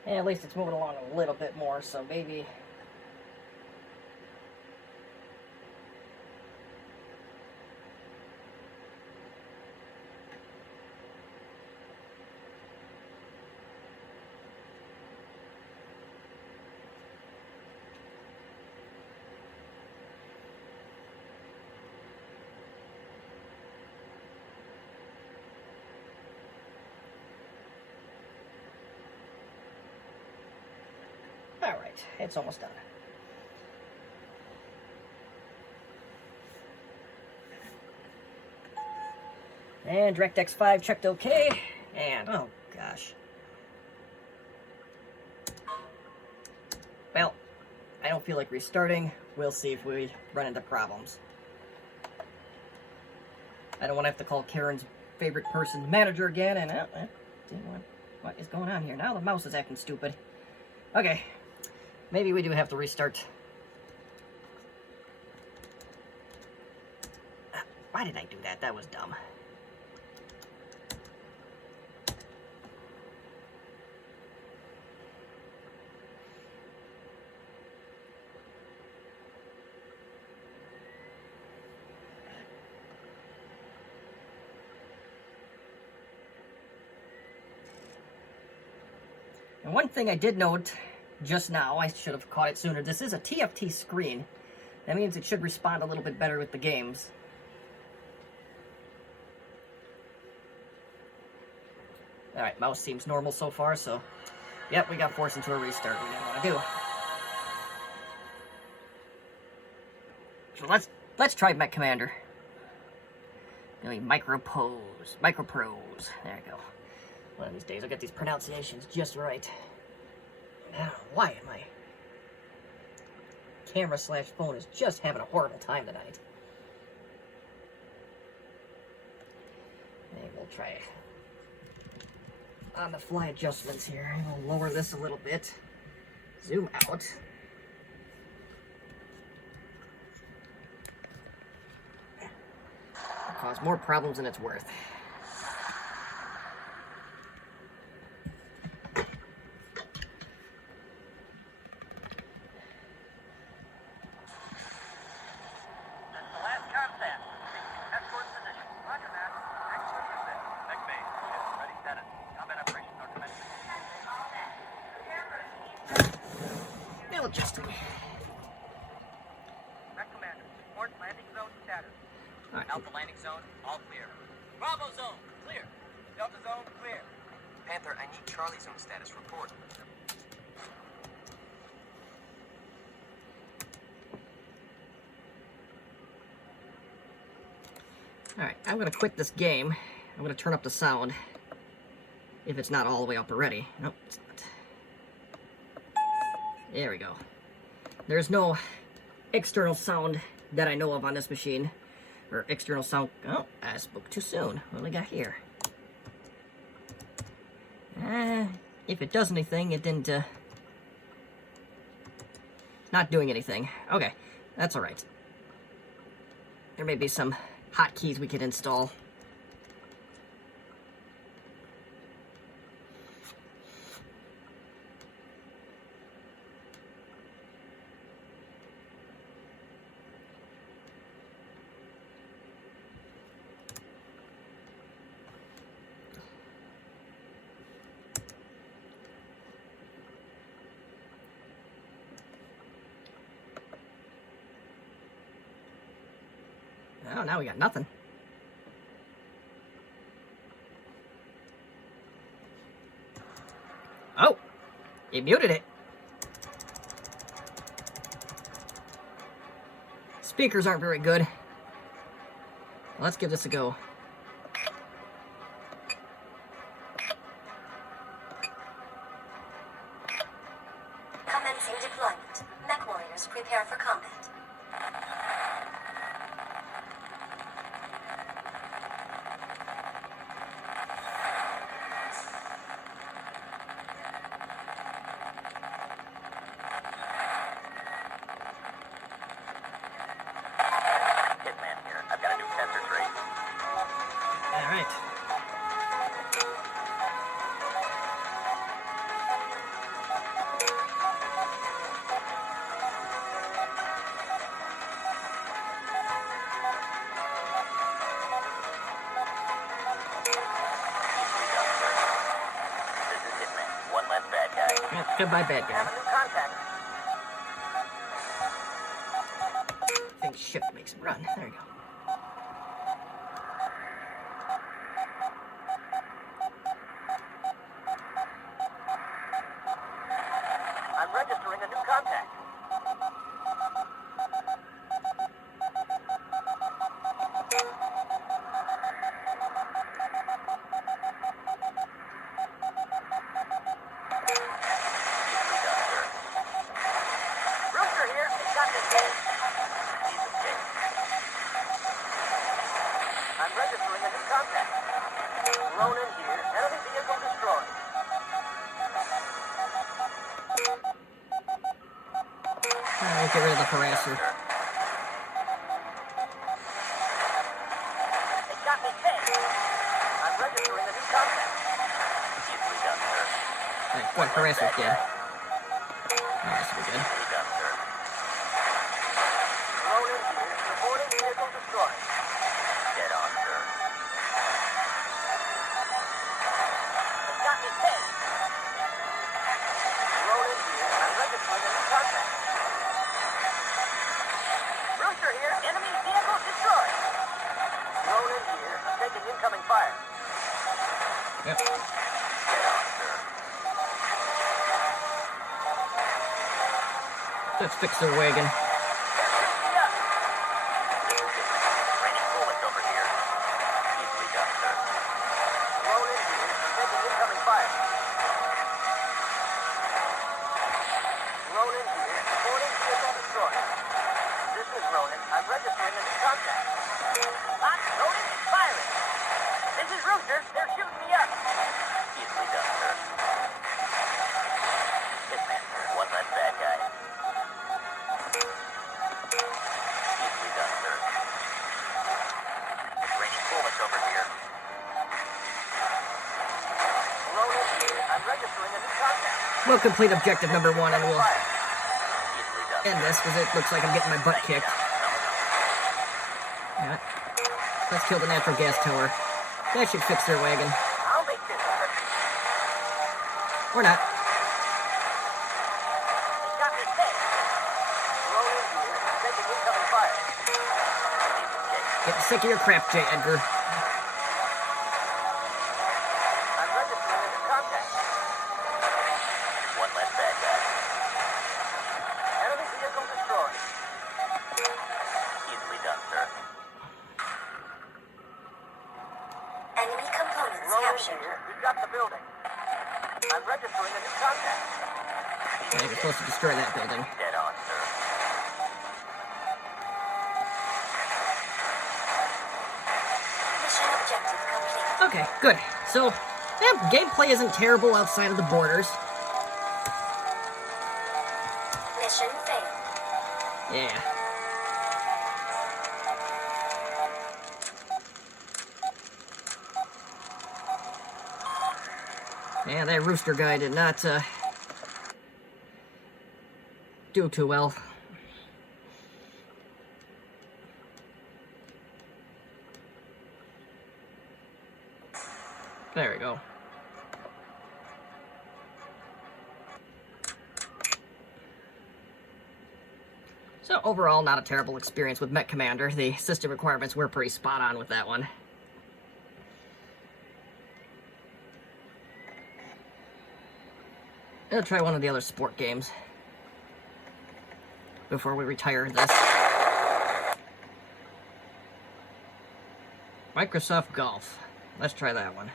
And at least it's moving along a little bit more, so maybe... Alright, it's almost done. And DirectX 5 checked OK, and oh gosh. Well, I don't feel like restarting. We'll see if we run into problems. I don't want to have to call Karen's favorite person's manager again, and what is going on here? Now the mouse is acting stupid. Okay, maybe we do have to restart. Why did I do that? That was dumb. And one thing I did note just now, I should have caught it sooner, this is a TFT screen. That means it should respond a little bit better with the games. Alright, mouse seems normal so far, so... Yep, we got forced into a restart we didn't want to do. So let's try Mech Commander. Doing microprose. There you go. One of these days I'll get these pronunciations just right. Now, why am I... Camera/phone is just having a horrible time tonight. Maybe we'll try on-the-fly adjustments here. We'll lower this a little bit. Zoom out. It'll cause more problems than it's worth. Adjusting. Mech Commander, report landing zone status. Right. Alpha landing zone, all clear. Bravo zone, clear. Delta zone, clear. Panther, I need Charlie zone status report. Alright, I'm going to quit this game. I'm going to turn up the sound. If it's not all the way up already. Nope, it's not. There we go. There's no external sound that I know of on this machine. Or external sound... Oh, I spoke too soon. What do we got here? If it does anything, it didn't... Not doing anything. Okay, that's alright. There may be some hotkeys we could install. Oh, now we got nothing. Oh! It muted it. Speakers aren't very good. Let's give this a go. Commencing deployment. Mech warriors prepare for combat. Goodbye, bad Have guy. a new contact. I think shift makes him run. There you go. I'm registering a new contact. Rooster here. Got this game. Piece of cake. I'm registering a new contact. Ronan here. Enemy vehicle destroyed. Alright, get rid of the harasser. They got me pegged. I'm registering a new contact. Easily done, sir. Alright, good, harasser's dead. Oh, this will be good. Easily done, sir. Ronan here. Reporting vehicle destroyed. Dead on, sir. They got me pegged. Ronan here. I'm registering a new contact. Rooster here. Enemy vehicle destroyed. Ronan here. I'm taking incoming fire. Yep. Dead on, sir. Let's fix their wagon. They're shooting me up. Raining bullets over here. Easily done, sir. Ronan here. I'm taking incoming fire. Ronan here. Reporting vehicle destroyed. This is Ronan. I'm registering a new contact. Hot, loading, and firing. This is Rooster. They're shooting me up. Easily done, sir. Hitman, sir. One less bad guy. Easily done, sir. It's raining bullets over here. Ronan here. I'm registering a new contact. We'll complete objective number 1 and we'll Fire. Easily done. end this because it looks like I'm getting my butt kicked. Yeah. Let's kill the natural gas tower. That should fix their wagon. I'll make this work. Or not. They got me pegged. Ronan here. I'm taking incoming fire. Piece of cake. Getting sick of your crap, J. Edgar. I'm registering a new contact. One less bad guy. Enemy vehicle destroyed. Easily done, sir. Enemy components Ronan captured. here. We got the building. I'm registering a new contact. Yeah, you're supposed to destroy that building. Dead on, sir. Mission objective complete. Okay, good. So, yeah, gameplay isn't terrible outside of the borders. Mission failed. Yeah. Yeah, that rooster guy did not, do too well. There we go. So overall, not a terrible experience with Mech Commander. The system requirements were pretty spot on with that one. I'll try one of the other sport games before we retire this. Microsoft Golf. Let's try that one.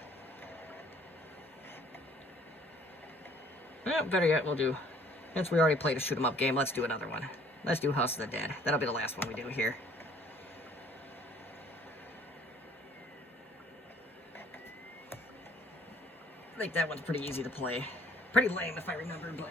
Well, better yet, we'll do... Since we already played a shoot-'em-up game, let's do another one. Let's do House of the Dead. That'll be the last one we do here. I think that one's pretty easy to play. Pretty lame if I remember, but...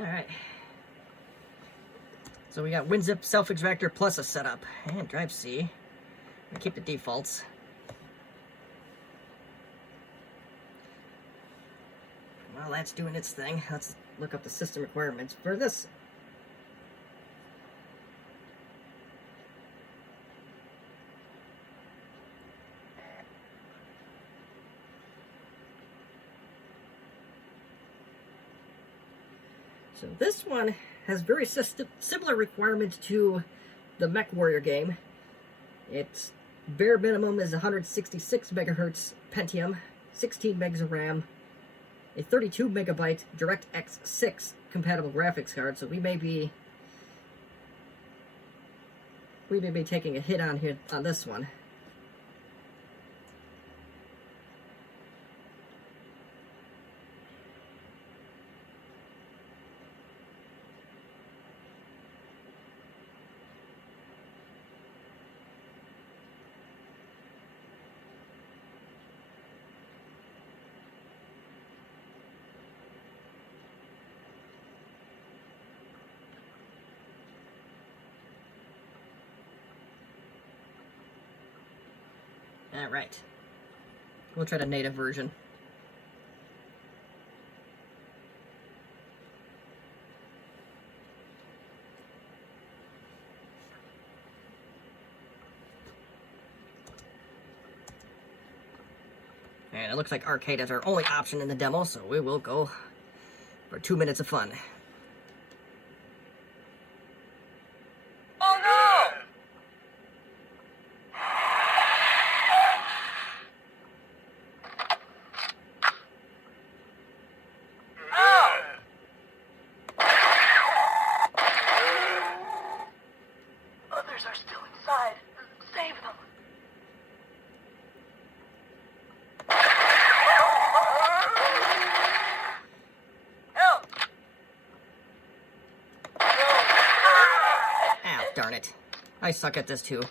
Alright. So we got WinZip self-extractor plus a setup. And drive C. We keep the defaults. While that's doing its thing, let's look up the system requirements for this. So this one has very similar requirements to the MechWarrior game. Its bare minimum is 166 megahertz Pentium, 16 megs of RAM, a 32 megabyte DirectX 6 compatible graphics card. So we may be taking a hit on this one. Alright. We'll try the native version. And it looks like arcade is our only option in the demo, so we will go for 2 minutes of fun. Are still inside. Save them. Help! Ah, darn it. I suck at this too.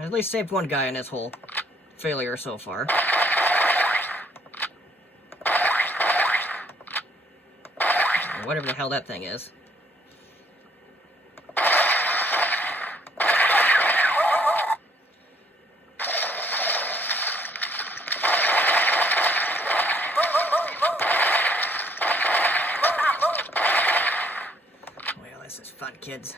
At least saved one guy in his whole failure so far. Whatever the hell that thing is. Well, this is fun, kids.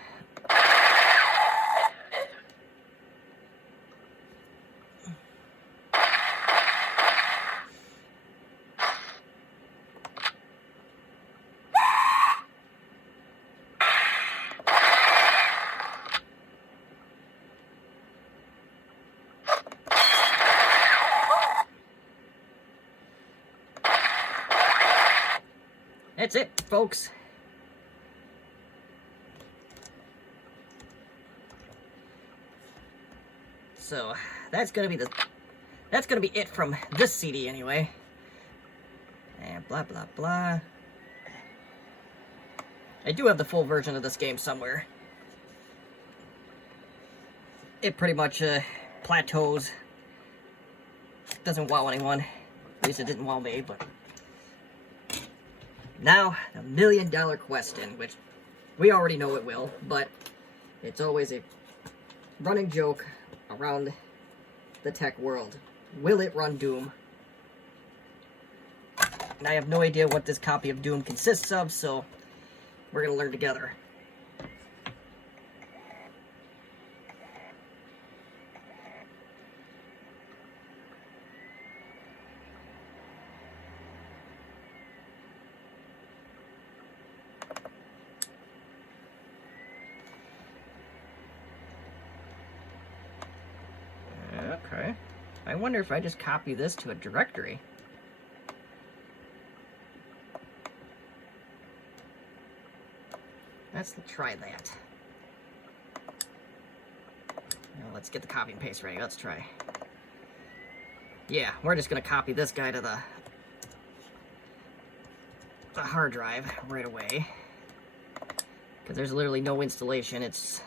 That's it, folks. So that's gonna be it from this CD anyway. And blah blah blah. I do have the full version of this game somewhere. It pretty much plateaus. Doesn't wow anyone. At least it didn't wow me, but now, the $1 million question, which we already know it will, but it's always a running joke around the tech world. Will it run Doom? And I have no idea what this copy of Doom consists of, so We're going to learn together. Okay. I wonder if I just copy this to a directory. Let's try that. Now let's get the copy and paste ready. Let's try. Yeah, we're just going to copy this guy to the hard drive right away. Because there's literally no installation. It's...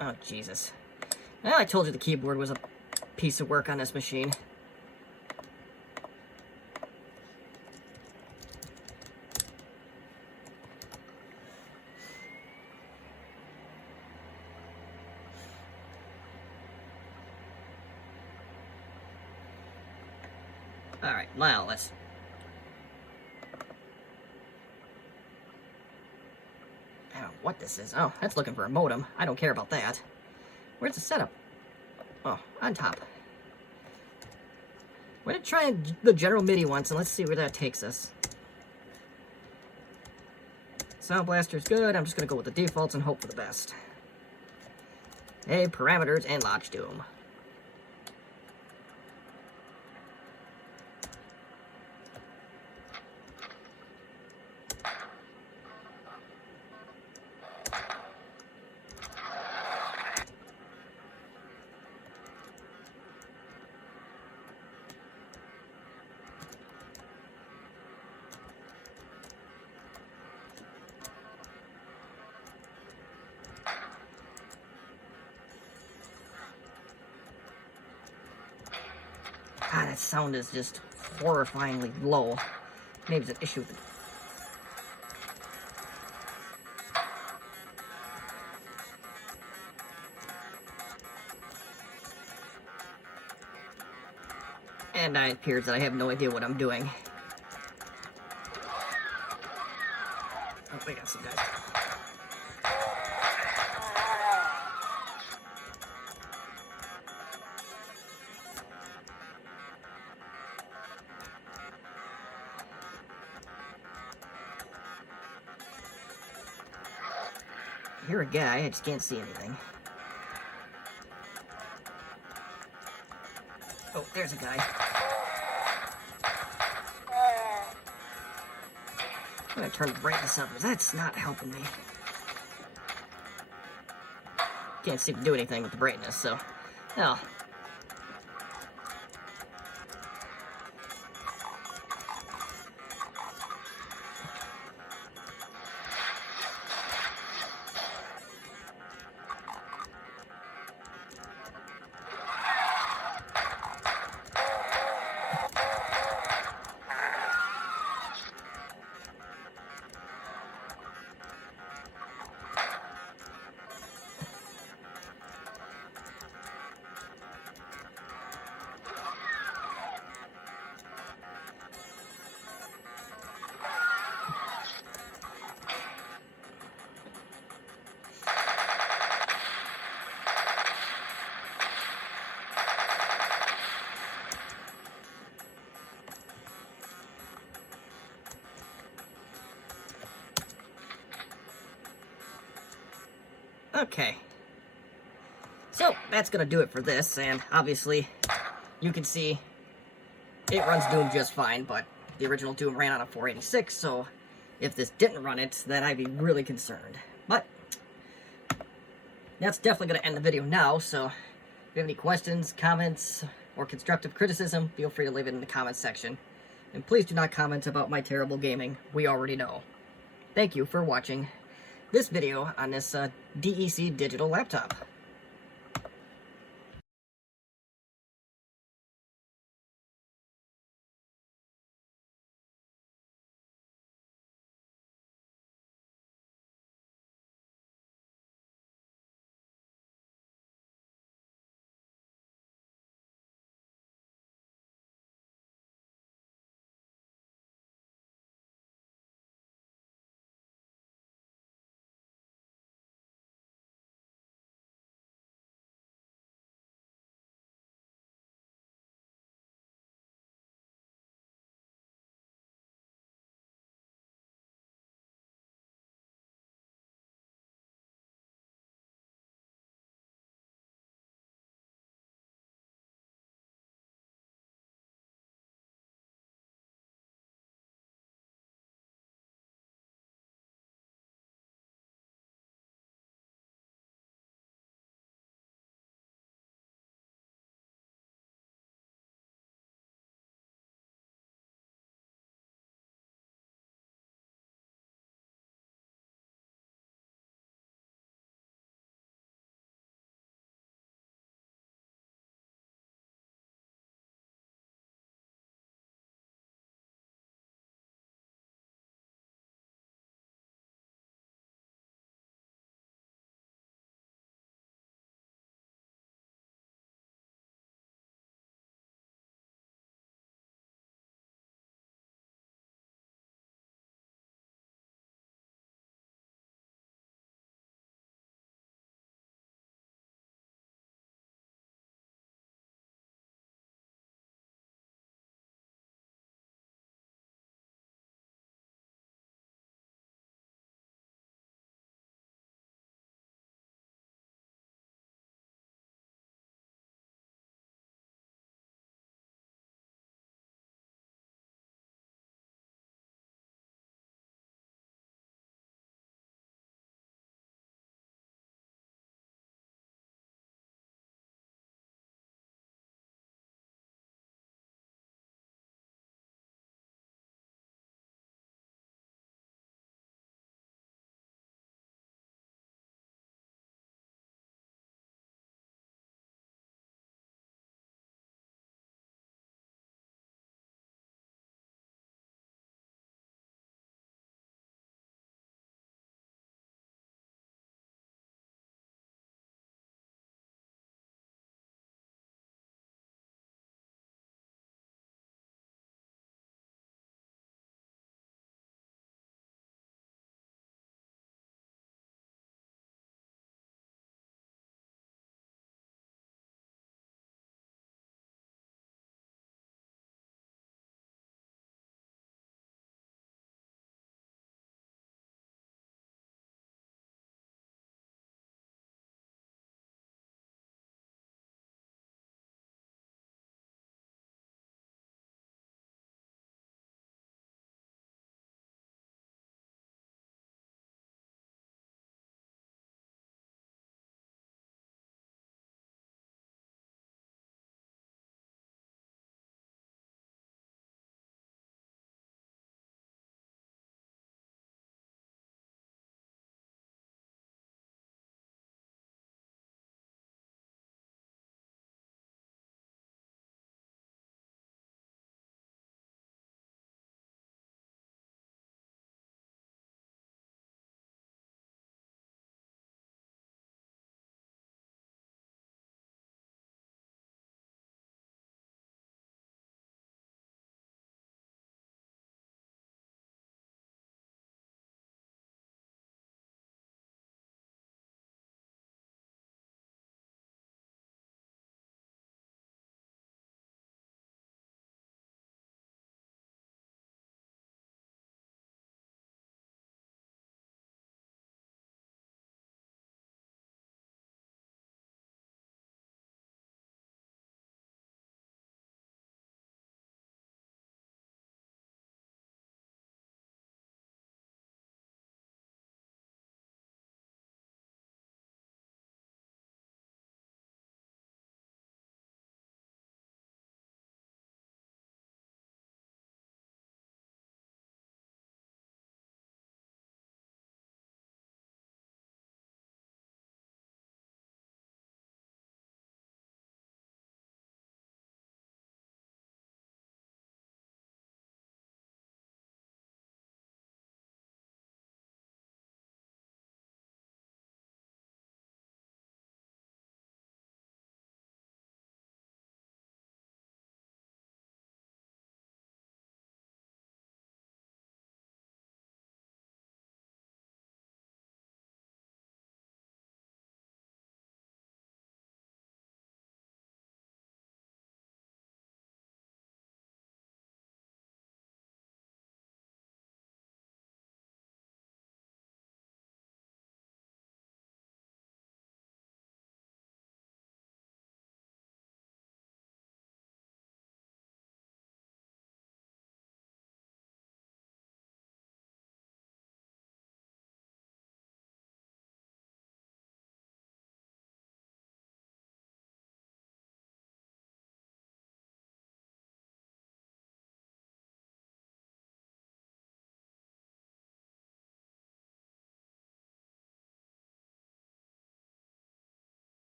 Oh, Jesus. Well, I told you the keyboard was a piece of work on this machine. Alright, well, let's... I don't know what this is. Oh, that's looking for a modem. I don't care about that. Where's the setup? Oh, on top. We're gonna try the general MIDI once, and let's see where that takes us. Sound Blaster's good. I'm just gonna go with the defaults and hope for the best. Hey, parameters and Lodge Doom. God, that sound is just horrifyingly low. Maybe it's an issue with the... And it appears that I have no idea what I'm doing. Oh, we got some guys. I hear a guy, I just can't see anything. Oh, there's a guy. I'm gonna turn the brightness up, because that's not helping me. Can't seem to do anything with the brightness, so... Oh. Okay. So, that's gonna do it for this, and obviously, you can see it runs Doom just fine, but the original Doom ran on a 486, so if this didn't run it, then I'd be really concerned. But, that's definitely gonna end the video now, so if you have any questions, comments, or constructive criticism, feel free to leave it in the comments section. And please do not comment about my terrible gaming, we already know. Thank you for watching this video on this DEC digital laptop.